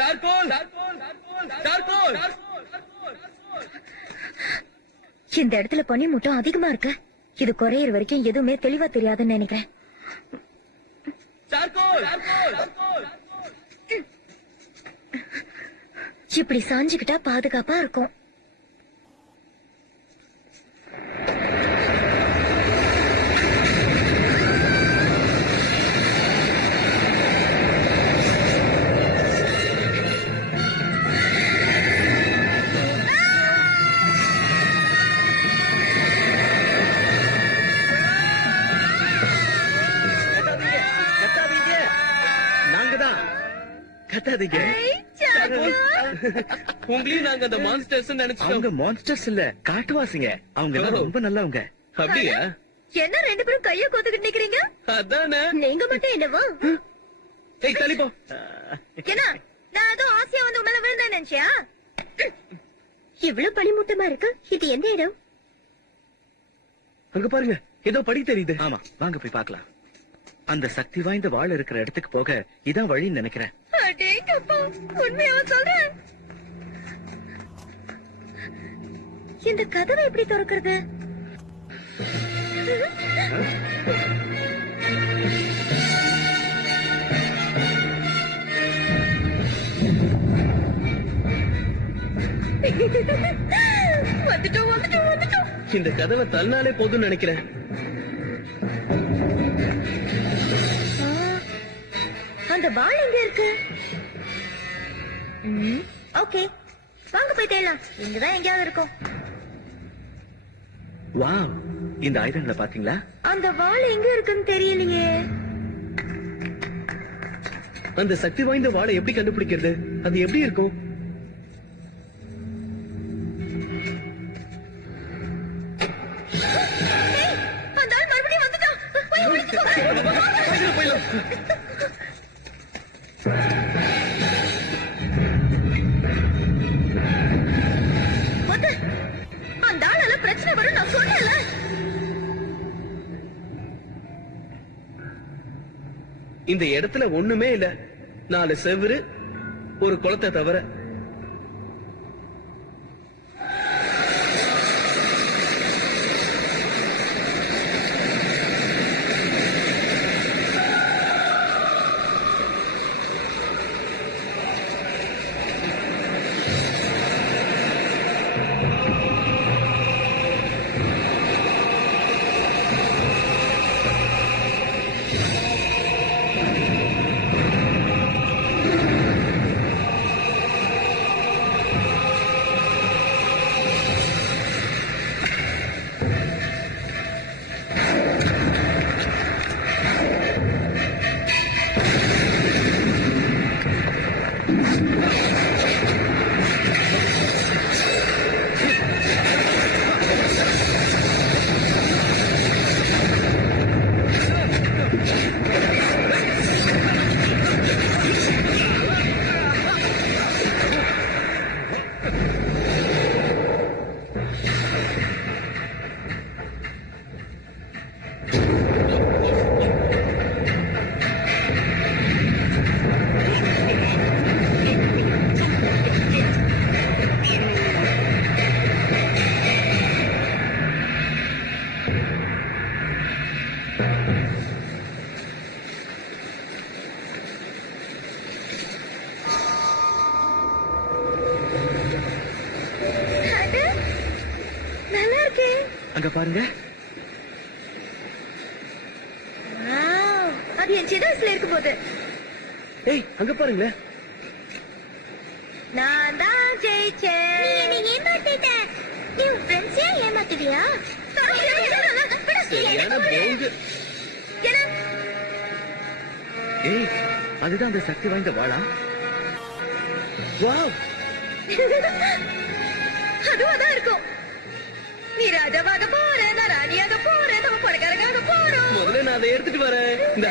சார்கோல் சார்கோல் இந்த இடத்துல பனி மூட்டம் அதிகமா இருக்கு. இது குறையிற வரைக்கும் எதுவுமே தெளிவா தெரியாதுன்னு நினைக்கிறேன். சார்கோல் இப்படி சாஞ்சுக்கிட்டா பாதுகாப்பா இருக்கும். கத்தாதீங்க, நாங்கதான். கத்தாதீங்க. உங்களையும் நாங்க அந்த மான்ஸ்டர்ஸ் அவங்க நினைச்சோம். மான்ஸ்டர்ஸ் இல்ல, காட்டுவாசிங்க. அவங்க எல்லாம் ரொம்ப நல்லவங்க. அப்படியா? என்ன ரெண்டு பேரும் கைய கோத்துக்கிட்டு நிக்கிறீங்க? அதானே. நீங்க மட்டும் என்னவா? ஏய் தள்ளிப்போ. என்ன நான் ஏதோ ஆசையா வந்து உங்களை விழுந்தேன் நினைச்சியா? இவ்வளவு பனிமூட்டமா இருக்கு. இது எந்த இடம்? அங்க பாருங்க, ஏதோ படி தெரியுது. ஆமா, வாங்க போய் பார்க்கலாம். அந்த சக்தி வாய்ந்த வாள் இருக்கிற இடத்துக்கு போக இதான் வழின்னு நினைக்கிறேன். அடேங்கப்பா, உண்மையாவா சொல்றேன்? இந்த கதவை எப்படி திறக்கிறது? வந்துட்டோம் வந்துட்டோம் வந்துட்டோம். இந்த கதவை தள்ளாலே போதும்னு நினைக்கிறேன். அந்த பால் எங்க இருக்கு? ஓகே, வாங்க போய் தேடலாம். இங்கதான் எங்கேயாவது இருக்கும். வாவ், இந்த ஆயுதங்களை பாத்தீங்களா? அந்த வால் எங்க இருக்குன்னு தெரியலையே. அந்த சக்தி வாய்ந்த வாளை எப்படி கண்டுபிடிக்கிறது? அது எப்படி இருக்கும்? ஏய், அந்த ஆள் மறுபடியும் வந்துட்டான். போய் ஒளிச்சுக்கோ. வந்து, அந்த ஆளால பிரச்சனை வரும் நான் சொன்னேன்ல. இந்த இடத்துல ஒண்ணுமே இல்ல. 4 செவுரு, ஒரு குளத்தை தவிர. அட, நல்லா இருக்கே. அங்க பாருங்க. வாவ், அது என் சின்ன வயசுல இருக்கும் போது. ஏய் அங்க பாருங்களேன். நான் தான் ஜெயிச்சேன். நீ என்னை ஏமாத்திட்ட. நீ உன் ஃப்ரெண்ட்ஸே ஏமாத்திட்டியா? சரியான போங்கு. என்ன? ஏய், அதுதான் அந்த சக்தி வாய்ந்த வாளா? வாவ், அதுவும் அதான் இருக்கும். நீ ராஜாவாக போற, நான் ராணியாக போறேன், நம்ம பணக்காரங்க போறோம். முதல்ல நான் அதை எடுத்துட்டு வரேன். இந்த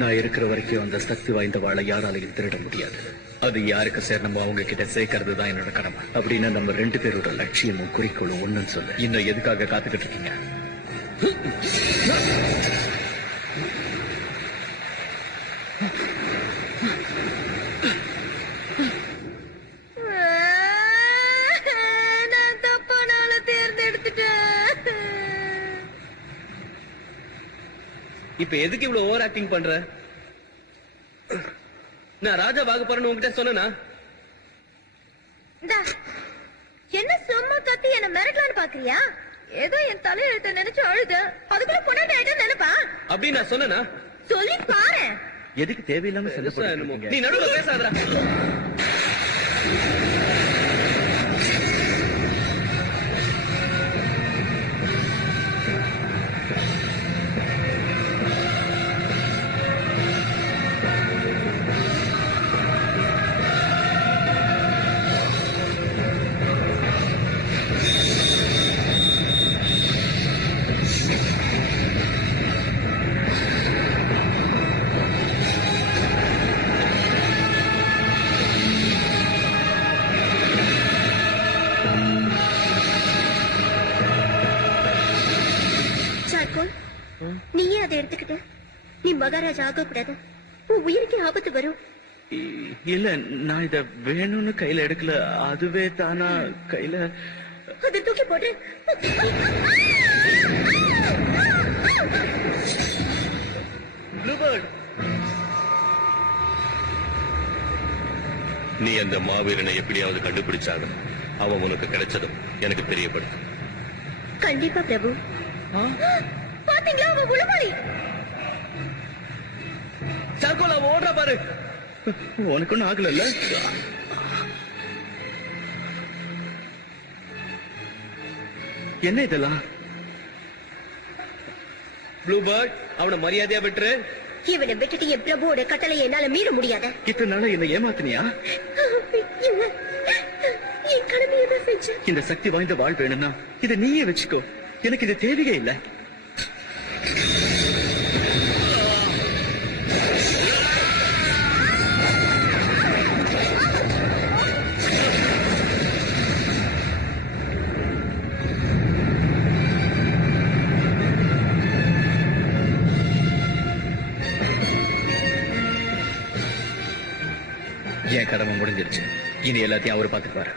நான் இருக்கிற வரைக்கும் அந்த சக்தி வாய்ந்த வாழை யாராலையும் திருட முடியாது. அது யாருக்கு சேரணுமோ அவங்க கிட்ட சேர்க்கறது தான் என்னோட கடமை. அப்படின்னா நம்ம 2 பேரோட லட்சியமும் குறிக்கோளும் ஒண்ணுன்னு சொல்லு. இன்னும் எதுக்காக காத்துக்கிட்டு இருக்கீங்க? நான் தப்பான ஆளை தேர்ந்தெடுத்துட்டேன். இப்ப எதுக்கு இவ்வளவு ஓவர் ஆக்டிங் பண்ற? நான் ராஜா பார்க்க போறேன்னு உங்ககிட்ட சொன்னா? இந்தா, என்ன சும்மா கத்தி என்ன மிரட்டலான்னு பாக்குறியா? ஏதோ என் தலையெழுத்த நினைச்சு அழுத, அதுக்குள்ள கொண்டாடி ஆயிட்டா நினைப்பா? அப்படி நான் சொன்னா? சொல்லி பாரு. எதுக்கு தேவையில்லாம சண்டை போட்டுட்டு நீ நடுவுல பேசாதடா. சார்கோல், நீயே அதை எடுத்துக்கிட்ட. நீ மகாராஜா ஆக கூடாது. உன் உயிருக்கு ஆபத்து வரும். இல்ல, நான் இத வேணும்னு கையில எடுக்கல. அதுவே தானா கையில. அதை தூக்கி போட்டு. ப்ளூபர்ட், நீ அந்த மாவீரனை எப்படியாவது கண்டுபிடிச்சாக அவன் உனக்கு கிடைச்சதும் எனக்கு தெரியப்படுத்தும். கண்டிப்பா பிரபு. பாத்தீங்களா, அவன் உளவாளி. சார்கோல், அவன் ஓடுறா பாரு. உனக்கு ஒண்ணும் ஆகல? என்ன இதெல்லாம்? ப்ளூபர்ட், அவனை மரியாதையா விட்டுரு. இவனை விட்டுட்டு என் பிரபுவோட கட்டளை என்னால மீற முடியாத. இத்தனை நாளா என்ன ஏமாத்தினியா? இல்ல. என்னாச்சு? இந்த சக்தி வாய்ந்த வாழ் வேணும்னா இதை நீயே வச்சுக்கோ. எனக்கு இது தேவையே இல்ல. என் கடமை முடிஞ்சிருச்சு. இனி எல்லாத்தையும் அவரு பாத்துக்குவாரு.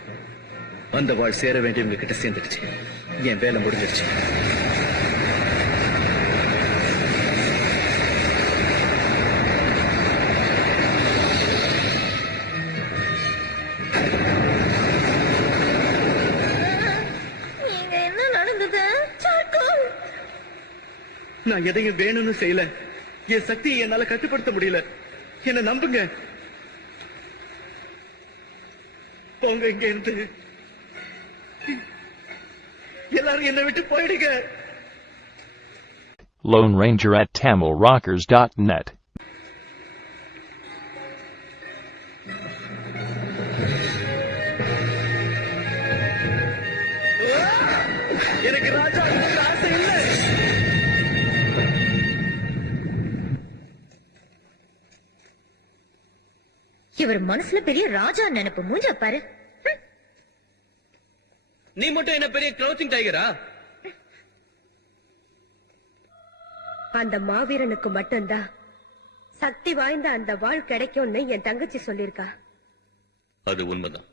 அந்த வாழ் சேர வேண்டியவங்க கிட்ட சேர்ந்துடுச்சு. என் வேலை முடிஞ்சிருச்சு. நீங்க என்ன நடந்தது? சார்கோல். நான் எதையும் வேணும்னு செய்யல. என் சக்தியை என்னால கட்டுப்படுத்த முடியல. என்ன நம்புங்க. போங்க இங்க இருந்து. எல்லாரும் என்னை விட்டு போயிடுங்க. Lone Ranger at TamilRockers.net. எனக்கு ராஜா ஆசை இல்லை. இவர் மனசுல பெரிய ராஜா நினைப்பு. மூஞ்ச பாரு. நீ மட்டும் என்ன பெரிய கிரௌச்சிங் டைகரா? அந்த மாவீரனுக்கு மட்டும்தான் சக்தி வாய்ந்த அந்த வாழ் கிடைக்கும்னு என் தங்கச்சி சொல்லிருக்கா. அது உண்மைதான்.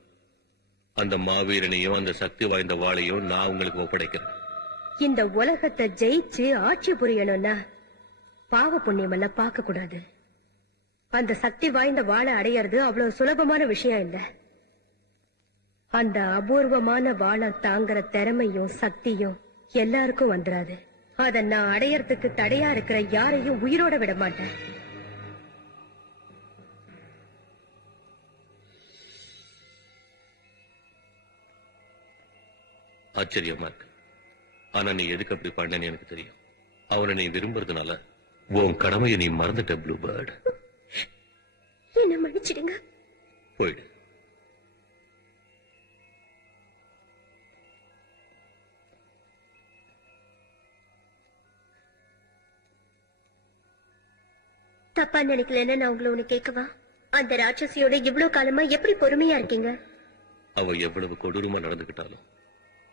அந்த மாவீரனையும் அந்த சக்தி வாய்ந்த வாளையும் நான் உங்களுக்கு ஒப்படைக்கிறேன். இந்த உலகத்தை ஜெயிச்சு ஆட்சி புரியணும்னா பாவ புண்ணியம் எல்லாம் பார்க்க கூடாது. அந்த சக்தி வாய்ந்த வாழை அடையிறது அவ்வளவு சுலபமான விஷயம் இல்ல. அந்த அபூர்வமான வாழை தாங்குற திறமையும் சக்தியும் எல்லாருக்கும் வந்துராது. அத நான் அடையறதுக்கு தடையா இருக்கிற யாரையும் உயிரோட விட மாட்டேன். ஆச்சரியமா இருக்கு. ஆனா நீ எதுக்கு அப்படி பண்ணன்னு எனக்கு தெரியும். அவனை நீ விரும்புறதுனால உன் கடமையை நீ மறந்துட்ட ப்ளூ பேர்ட். என்ன மன்னிச்சிடுங்க. போயிடு. தப்பா நினைக்கலன்னு நான் உங்களை ஒண்ணு கேட்கவா? அந்த ராட்சசியோட இவ்வளவு காலமா எப்படி பொறுமையா இருக்கீங்க? அவ எவ்வளவு கொடூரமா நடந்துகிட்டாலும்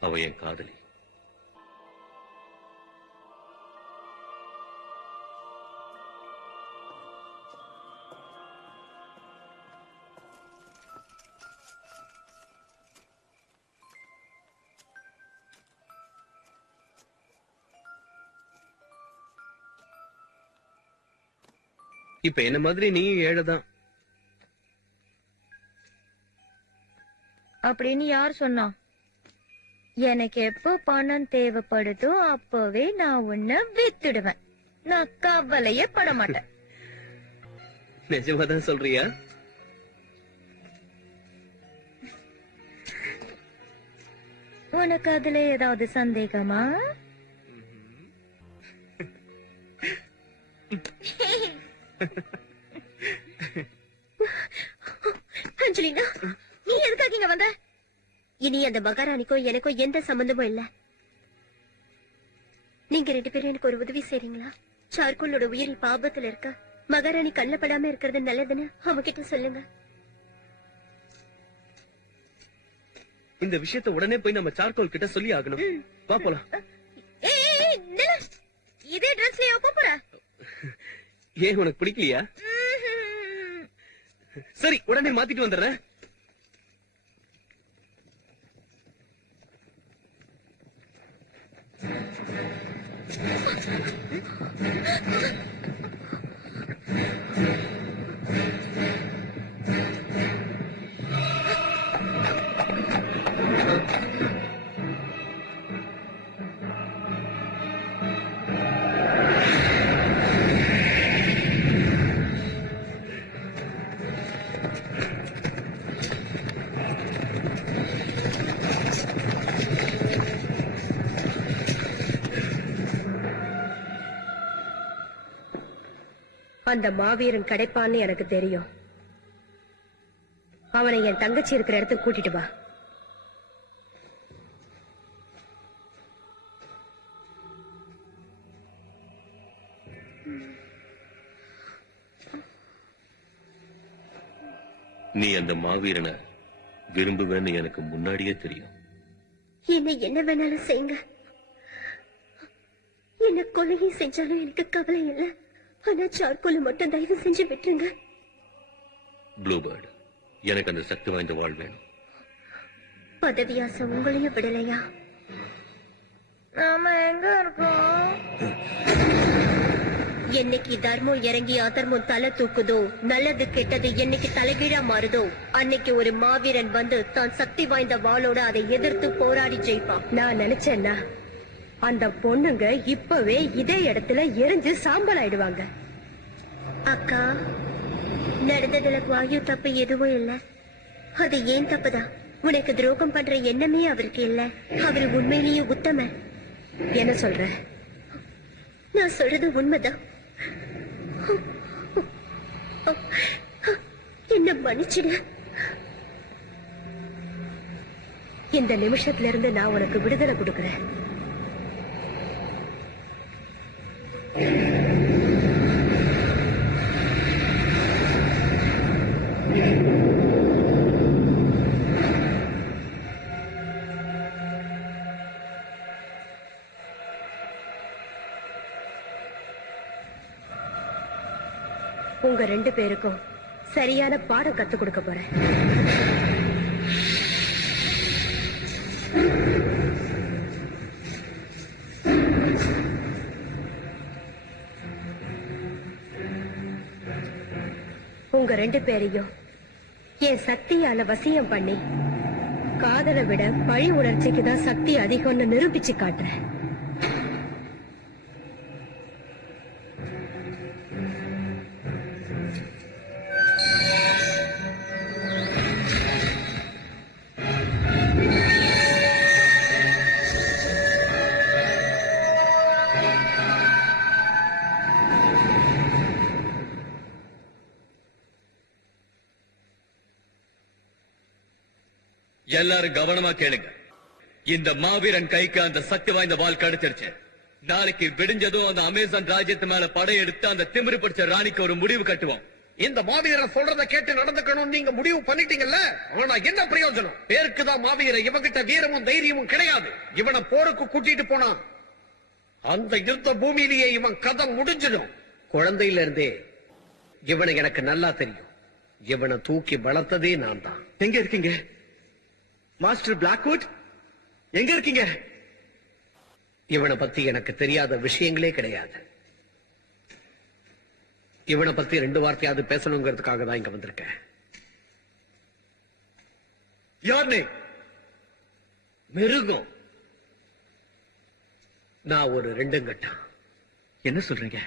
அவ என் காதலி. இப்ப என்ன மாதிரி நீயும் ஏழைதான். அப்படின்னு யார் சொன்னா? எனக்கு எப்போ பணம் தேவைப்படுதோ அப்பவே நான் உன்னை வித்துடுவேன். நான் கவலையே பட மாட்டேன். நிஜமாதான் சொல்றியா? உனக்கு அதுல ஏதாவது சந்தேகமா? அஞ்சலினா, நீ எதுக்காக இங்க வந்த? இனி அந்த மகாராணிக்கும் எனக்கும் எந்த சம்பந்தமும் இல்ல. நீங்க ரெண்டு பேரும் எனக்கு ஒரு உதவி செய்றீங்களா? சார்கோலோட உயிர் இப்ப ஆபத்துல இருக்க. மகாராணி கண்ணப்படாம இருக்கிறது நல்லதுன்னு அவகிட்ட சொல்லுங்க. இந்த விஷயத்தை உடனே போய் நம்ம சார்கோல் கிட்ட சொல்லி ஆகணும். வா போலாம். இதே ட்ரெஸ்லயா போற? ஏன் உனக்கு பிடிக்கலையா? சரி, உடனே மாத்திட்டு வந்துடுறேன். அந்த மாவீரன் கிடைப்பான்னு எனக்கு தெரியும். அவனை என் தங்கச்சி இருக்கிற இடத்துக்கு கூட்டிட்டு வா. நீ அந்த மாவீரனை விரும்புவேன்னு எனக்கு முன்னாடியே தெரியும். என்னை என்ன வேணாலும் செய்யுங்க, என்ன கொலையும் செஞ்சாலும் எனக்கு கவலை இல்லை. ஆனா சார்கோலை மட்டும் தயவு செஞ்சு விட்டுருங்க. ப்ளூபேர்ட், எனக்கு அந்த சக்தி வாய்ந்த வாழ் வேணும். பதவியாசம் உங்களையும் விடலையா? நாம எங்க இருக்கோம்? என்னைக்கு தர்மம் இறங்கி அதர்மம் தலை தூக்குதோ, நல்லது கெட்டது என்னைக்கு தலைகீழா மாறுதோ, அன்னைக்கு ஒரு மாவீரன் வந்து தான் சக்தி வாய்ந்த வாளோட அதை எதிர்த்து போராடி ஜெயிப்பான். நான் நினைச்சேன்னா அந்த பொண்ணுங்க இப்பவே இதே இடத்துல எரிஞ்சு சாம்பல் ஆயிடுவாங்க. அக்கா, நடந்ததுல வாயு தப்பு எதுவும் இல்ல. அது ஏன் தப்புதான்? உனக்கு துரோகம் பண்ற எண்ணமே அவருக்கு இல்ல. அவரு உண்மையிலேயே உத்தம. என்ன சொல்ற? நான் சொல்றது உண்மைதான். என்ன மன்னிச்சிடு. இந்த நிமிஷத்துல இருந்து நான் உனக்கு விடுதலை கொடுக்கிறேன். உங்க 2 பேருக்கும் சரியான பாடம் கத்துக் கொடுக்க போறேன். உங்க 2 பேரையும் என் சக்தியால வசியம் பண்ணி, காதலை விட பழி உணர்ச்சிக்கு தான் சக்தி அதிகம்னு நிரூபிச்சு காட்டுறேன். எல்லாரும் கவனமா கேளுங்க. இந்த மாவீரன் கைக்கு அந்த சக்தி வாய்ந்த வாள் கிடைச்சிருச்சு. நாளைக்கு விடிஞ்சதும் அந்த அமேசான் ராஜ்யத்து மேல படையெடுத்து அந்த திமிரு பிடிச்ச ராணிக்கு ஒரு முடிவு கட்டுவோம். இந்த மாவீரன் சொல்றத கேட்டு நடந்துக்கணும் நீங்க முடிவு பண்ணிட்டீங்கல்ல. ஆனா என்ன பிரயோஜனம்? பேருக்கு தான் மாவீரன். இவங்கிட்ட வீரமும் தைரியமும் கிடையாது. இவனை போருக்கு கூட்டிட்டு போனா அந்த யுத்த பூமியிலேயே இவன் கதை முடிஞ்சிடும். குழந்தையில இருந்தே இவனை எனக்கு நல்லா தெரியும். இவனை தூக்கி வளர்த்ததே நான் தான். எங்க இருக்கீங்க மாஸ்டர் பிளாக்வுட்? எங்க இருக்கீங்க? இவனை பத்தி எனக்கு தெரியாத விஷயங்களே கிடையாது. இவனை பத்தி 2 வார்த்தையாவது பேசணுங்கிறதுக்காக தான் இங்க வந்திருக்கேன். யார் நீ? மிருகம். நான் ஒரு 2 கட்டம். என்ன சொல்றீங்க?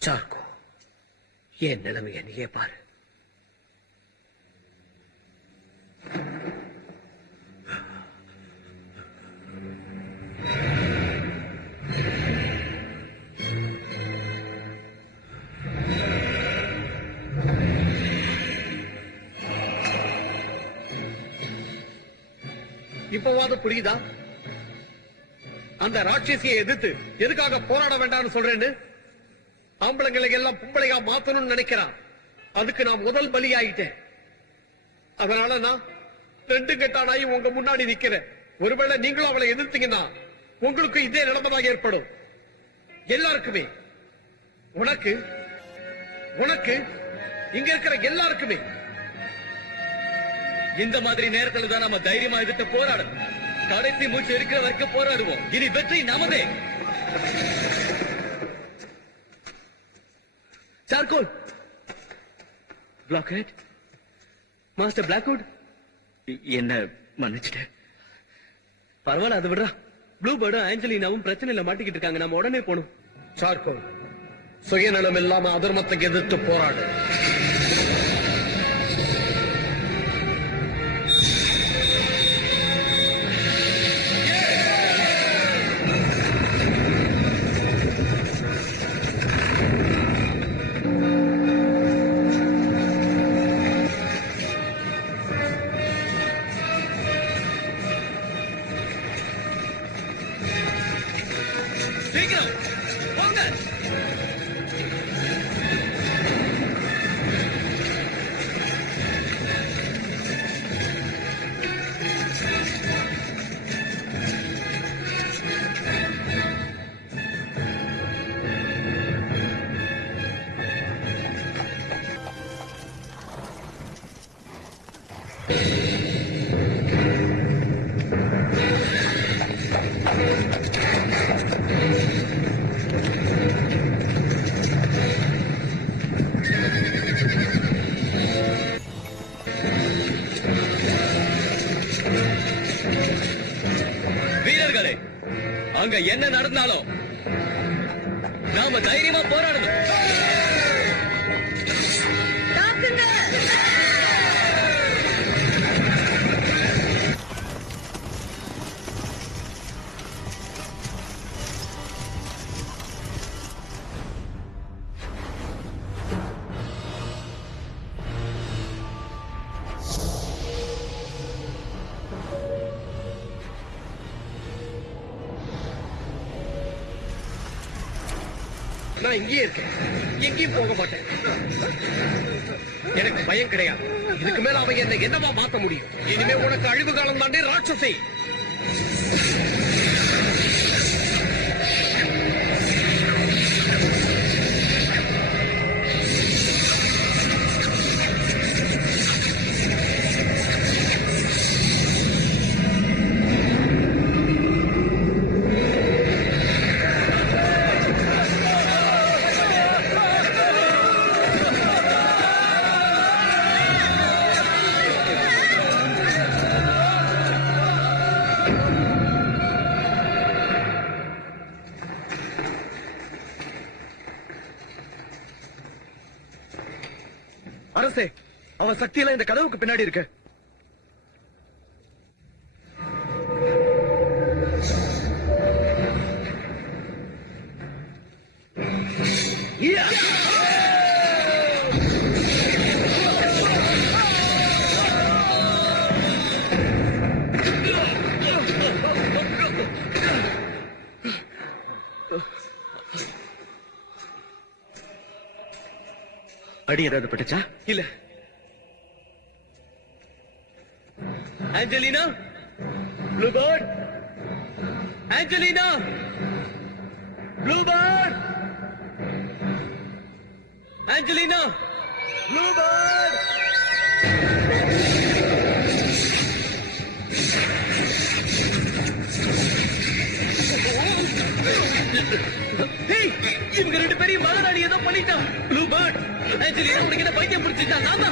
சார்கோ, என் நிலைமைய நீயே பாரு. இப்பவாது புரியுதா? அந்த ராட்சசியை எதிர்த்து எதுக்காக போராட வேண்டாம்னு சொல்றேன்னு? ஆம்பளைங்களை எல்லாம் பொம்பளையா மாத்தணும்னு நினைக்கிறான். அதுக்கு நான் முதல் பலியாயிட்டேன். அதனால நான் 2 கெட்டானாயும் உங்க முன்னாடி நிக்கிறேன். ஒருவேளை நீங்களும் அவளை எதிர்த்தீங்கன்னா உங்களுக்கு இதே நிலைமைதான் ஏற்படும். எல்லாருக்குமே. உனக்கு, உனக்கு, இங்க இருக்கிற எல்லாருக்குமே. இந்த மாதிரி நேரத்துல தான் நம்ம தைரியமா எதிர்த்து போராடணும். கடைசி மூச்சு இருக்கிற வரைக்கும் போராடுவோம். இனி வெற்றி நமதே. சார்கோல், பிளாக்ஹெட், மாஸ்டர் பிளாக்வுட், என்ன மன்னிச்சிட்ட. பரவாயில்ல, அது விடுறா. ப்ளூபேர்டும் ஆஞ்சலினாவும் பிரச்சனையில மாட்டிக்கிட்டு இருக்காங்க. நம்ம உடனே போகணும். சார்கோல், சுயநலம் இல்லாம அதர்மத்தை எதிர்த்து போராடு. வீரர்களே, அங்க என்ன நடந்தாலும் நாம தைரியமா போராடணும். தாக்குங்க. நான் இங்கேயே இருக்கேன், எங்கேயும் போக மாட்டேன். எனக்கு பயம் கிடையாது. இதுக்கு மேல அவன் என்ன என்னவா மாத்த முடியும்? இனிமே உனக்கு அழிவு காலம் தாண்டே ராட்சசி. அரசே, அவன் சக்தியெல்லாம் இந்த கதவுக்கு பின்னாடி இருக்கு. அடி ஏதாவது பட்டுச்சா? இல்ல. Angelina, bluebird, Angelina, bluebird, Angelina, bluebird. Hey, இவங்க ரெண்டு பேரையும் மகாராணி ஏதோ பண்ணிட்டான். ப்ளூபர்ட், ஆஞ்சலினா, உனக்கு என்ன பைத்தியம் பிடிச்சிட்டா? நாம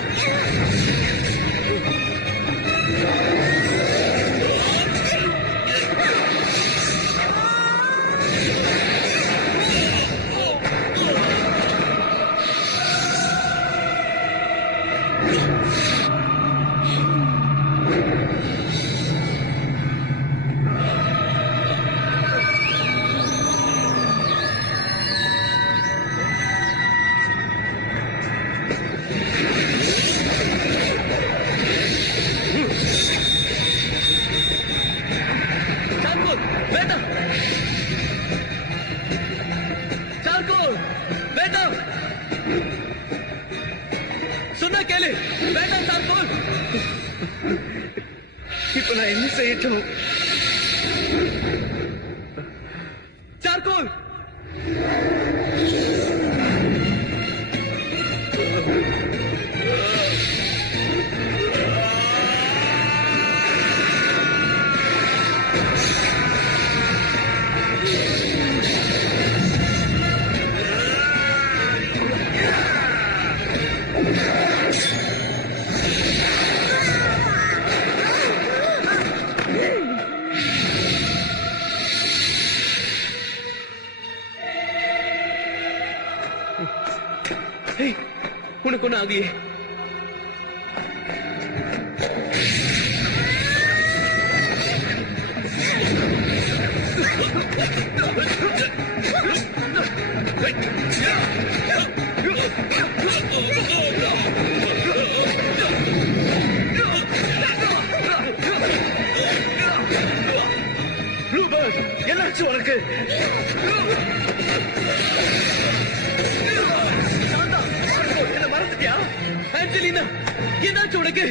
சொன்னா கேளு. வேண்டாம் சார்கோல். இப்ப நான் என்ன செய்யட்டும்? சார்கோல், உனக்கு ஒண்ணு ஆகியே. ப்ளூபர்ட், என்னாச்சு உனக்கு? என்ன மறந்துட்டியா? ஆஞ்சலினா, என்னாச்சு உனக்கு?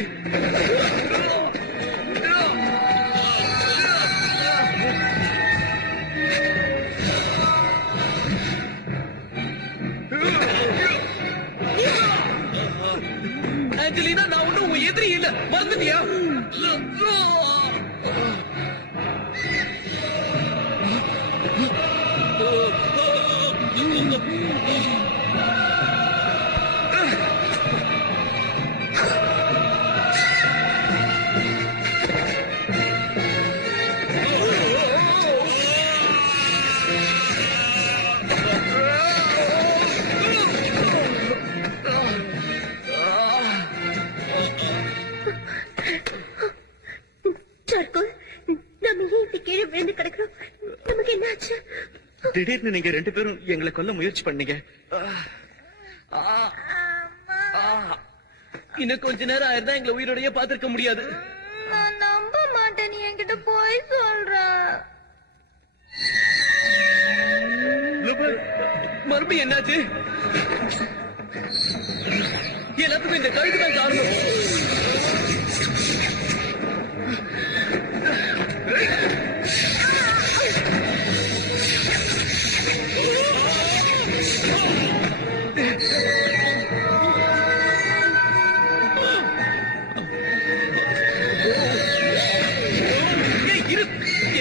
அஞ்சலினா நான் ஒண்ணும் உன் எதிரி இல்ல, மறந்துட்டியா? சார்கோல், நம்ம ஏன் இப்படி கீழே விழுந்து கிடக்கிறோம்? நமக்கு என்ன ஆச்சு? திடீர்னு நீங்க 2 பேரும் எங்களை கொல்ல முயற்சி பண்ணீங்க. இன்னும் கொஞ்ச நேரம் ஆயிருந்தா எங்களை உயிரோடயே பாத்திருக்க முடியாது. நான் நம்ப மாட்டேன், நீ என்கிட்ட போய் சொல்ற. மறுபடியும் என்னாச்சு? எல்லாத்துக்கும் இந்த கழுத்து தான் காரணம்.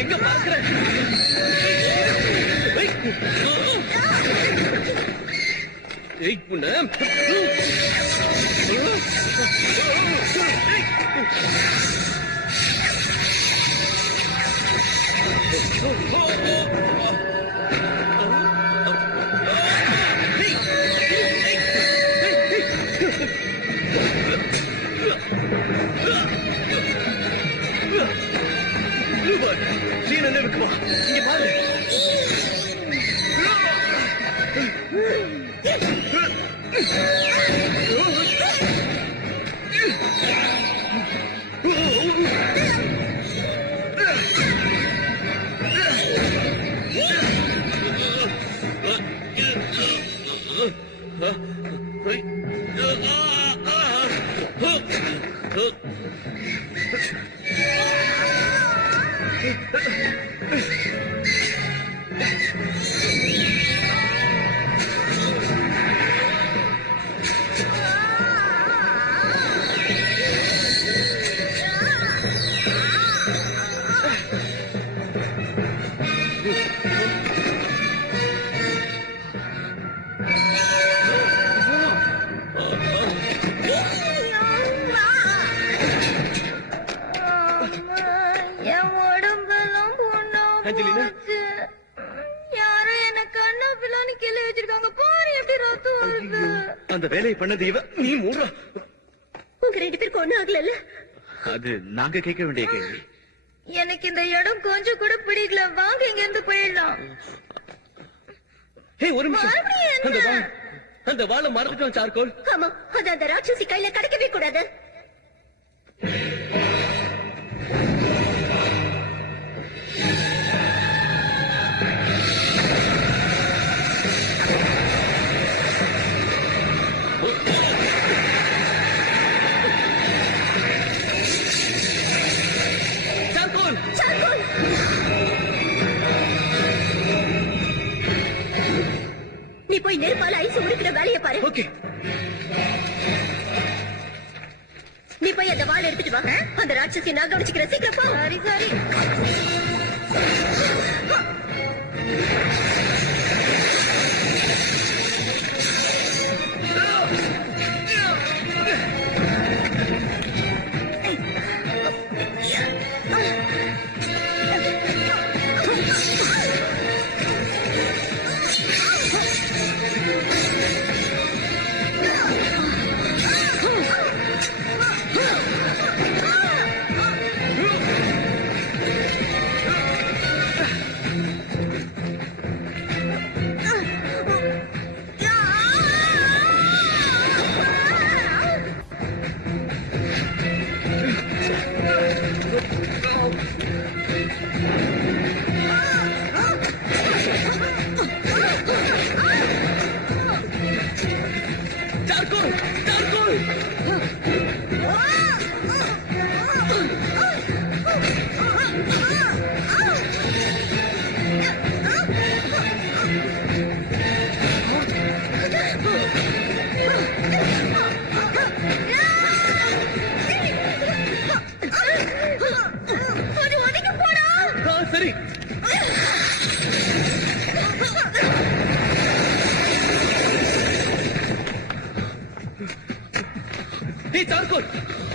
எங்க பாக்குற? நீ என்ன இருக்குமா? இங்க பாரு. என் உடம்பெல்லாம் அஞ்சலினா? போச்சு. யாரும் என்ன கண்ணா பிள்ளான்னு கீழே வச்சிருக்காங்க. பாரு எப்படி ரத்தம் வருது. அந்த வேலையை பண்ணது இவ. நீ மூடுறா. உங்க 2 பேருக்கு ஒண்ணும் ஆகல. அது நாங்க கேட்க வேண்டிய கேள்வி. எனக்கு இந்த இடம் கொஞ்சம் கூட பிடிக்கல. வாங்க இங்க இருந்து போயிடலாம். ஏய், ஒரு நிமிஷம். மறுபடியும் அந்த வாழை மறந்துட்டோம் சார்கோல். ஆமா, அது அந்த ராட்சசி கையில கிடைக்கவே கூடாது. சார்கோல், சார்கோல், நீ போய் நெருப்பால ஐஸ் உருக்கிற வேலையை பாரு. ஓகே. நீ போய் அந்த வாழை எடுத்துட்டு வா. அந்த ராட்சசி நான் கவனிச்சுக்கிறேன். சீக்கிரம் போ. சரி சரி.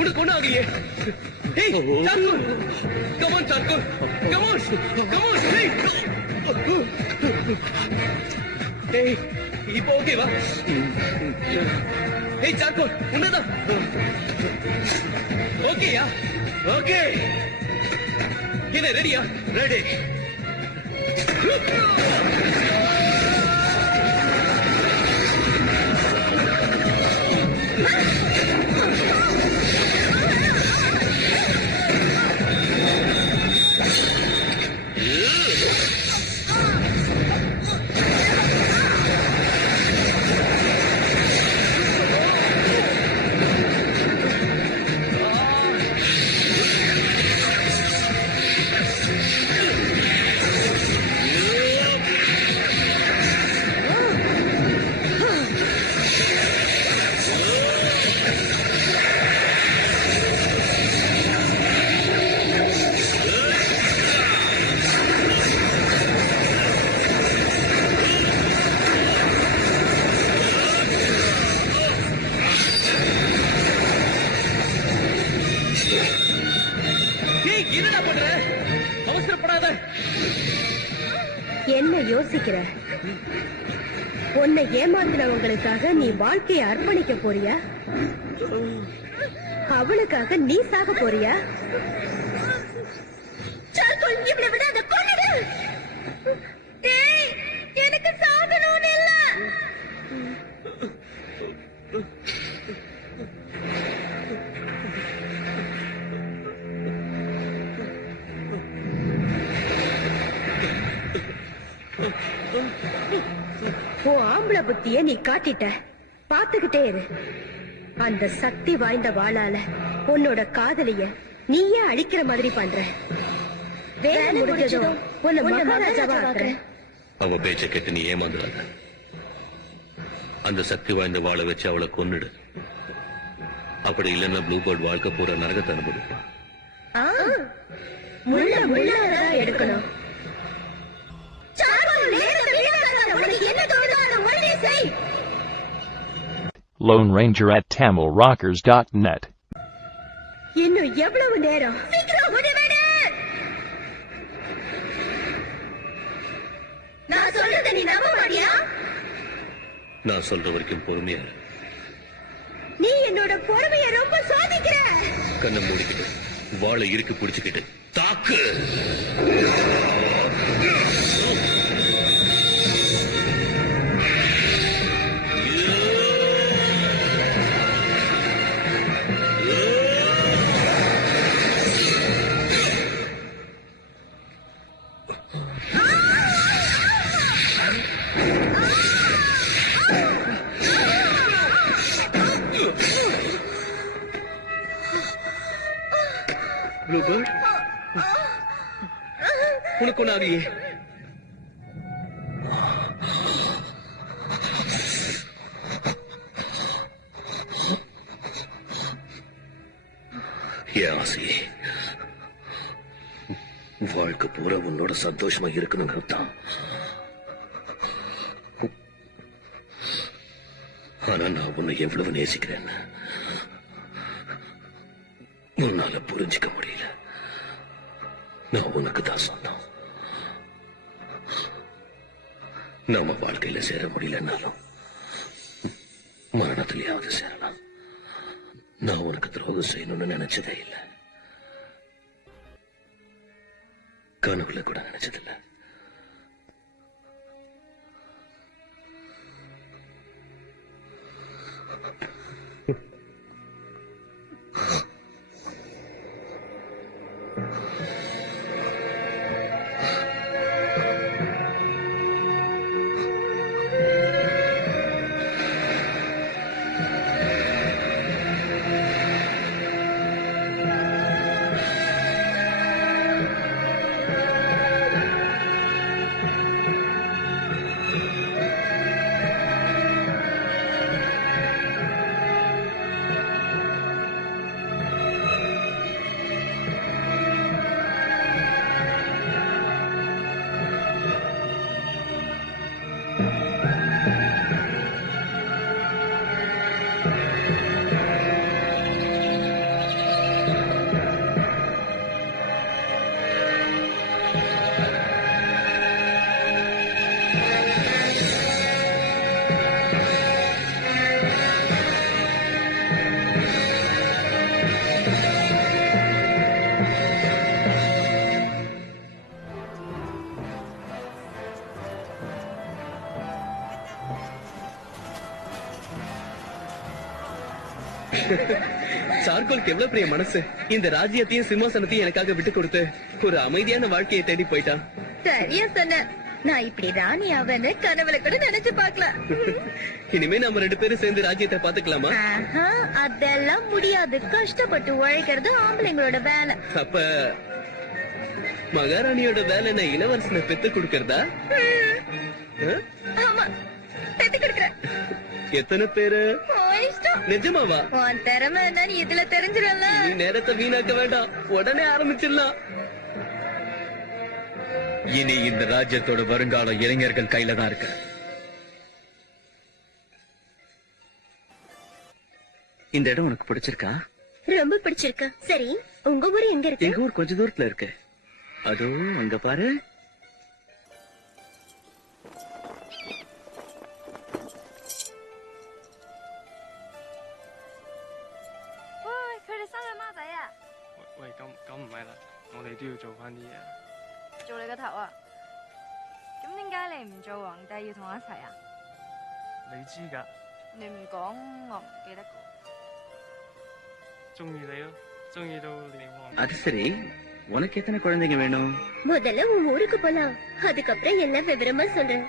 உனக்கு ஒண்ணு ஆகலையே. ஏய் சாக்கு, கமான் சாக்கு, கமான் கமான். ஏய் இப்போ ஓகேவா? ஏய் சாக்கு, உன்னதான் ஓகேயா? ஓகே, என்ன ரெடியா? ரெடி. என்னடா பண்ற? அவசரப்படாத. என்ன யோசிக்கிற? உன்னை ஏமாத்தினவங்களுக்காக நீ வாழ்க்கையை அர்ப்பணிக்க போறியா? அவளுக்காக நீ சாக போறியா? இவனை விடாத, கொன்னுடு. எனக்கு சாகணும்னு இல்ல. உன் ஆம்பளை புத்திய நீ காட்டிட்ட, பாத்துக்கிட்டே இரு. அந்த சக்தி வாய்ந்த வாளால உன்னோட காதலிய நீயே அழிக்கிற மாதிரி பண்ற. வேலை முடிஞ்சதும் உன்னை மகாராஜாவா ஆக்குறேன். அவ பேச்சை கேட்டு நீ ஏமாந்துடாத. அந்த சக்தி வாய்ந்த வாழை வச்சு அவளை கொன்னுடு. அப்படி இல்லைன்னா ப்ளூ பேர்ட் வாழ்க்கை பூரா நரகத்தை அனுபவிப்பான். முள்ளாதான் எடுக்கணும். Lone Ranger at TamilRockers.net. இன்னும் எவ்வளவு நேரம்? நான் சொல்றத நீ நம்ப மாட்டியா? நான் சொல்ற வரைக்கும் பொறுமையா இரு. நீ என்னோட பொறுமையை ரொம்ப சோதிக்கிற. கண்ணை மூடிக்கிட்டு வாழை இறுக்கி பிடிச்சுக்கிட்டு தாக்கு. ப்ளூ பேர்ட், உனக்கு ஒண்ணு ஆகலையே. ஆசையே வாழ்க்கை பூரா உன்னோட சந்தோஷமா இருக்கணுங்கிறது தான். ஆனா நான் உன்னை எவ்வளவு நேசிக்கிறேன்னு உன்னால புரிஞ்சுக்க முடியல. நான் உனக்கு தான் சொந்தம். நாம வாழ்க்கையில சேர முடியலன்னாலும் மரணத்திலேயாவது சேரலாம். நான் உனக்கு துரோகம் செய்யணும்னு நினைச்சதே இல்லை, கனவுல கூட நினைச்சதில்லை. சார்கோலுக்கு எவ்வளவு பெரிய மனசு, இந்த ராஜ்யத்தையும் சிம்மாசனத்தையும் எனக்காக விட்டு கொடுத்து ஒரு அமைதியான வாழ்க்கையை தேடி போயிட்டான். சரியா சொன்ன. நான் இப்படி ராணி ஆவேன்னு கனவுல கூட நினைச்சு பார்க்கல. இனிமே நம்ம 2 பேரும் சேர்ந்து ராஜ்யத்தை பாத்துக்கலாமா? ஆஹா, அதெல்லாம் முடியாது. கஷ்டப்பட்டு உழைக்கிறது ஆம்பளைங்களோட வேலை. அப்ப மகாராணியோட வேலை என்ன இளவரசனை பெத்து கொடுக்கறதா? ஆமா, பெத்து கொடுக்கற. எத்தனை பேரு? இஷ்டம். நிஜமாவா? உன் திறமை என்னன்னு இதுல தெரிஞ்சிடல. நீ நேரத்தை வீணாக்க வேண்டாம், உடனே ஆரம்பிச்சிடலாம். இனி இந்த ராஜ்யத்தோட வருங்காலம் இளைஞர்கள் கையில தான் இருக்கு. இந்த இடம் உனக்கு பிடிச்சிருக்கா? ரொம்ப பிடிச்சிருக்கு. சரி, உங்க ஊரு எங்க இருக்கு? எங்க ஊர் கொஞ்ச தூரத்துல இருக்கு. அதோ அங்க பாரு.喂，咁唔係啦，我哋都要做翻啲嘢。做你個頭啊！咁點解你唔做皇帝要同我一齊啊？你知㗎，你唔講我唔記得個。中意你咯，中意到連皇。 அது சரி, உனக்கு எத்தனை குழந்தைங்க வேணும்? முதல்ல உன் ஊருக்கு போலாம், அதுக்கப்புறம் எல்லாம் விவரமா சொல்றேன்.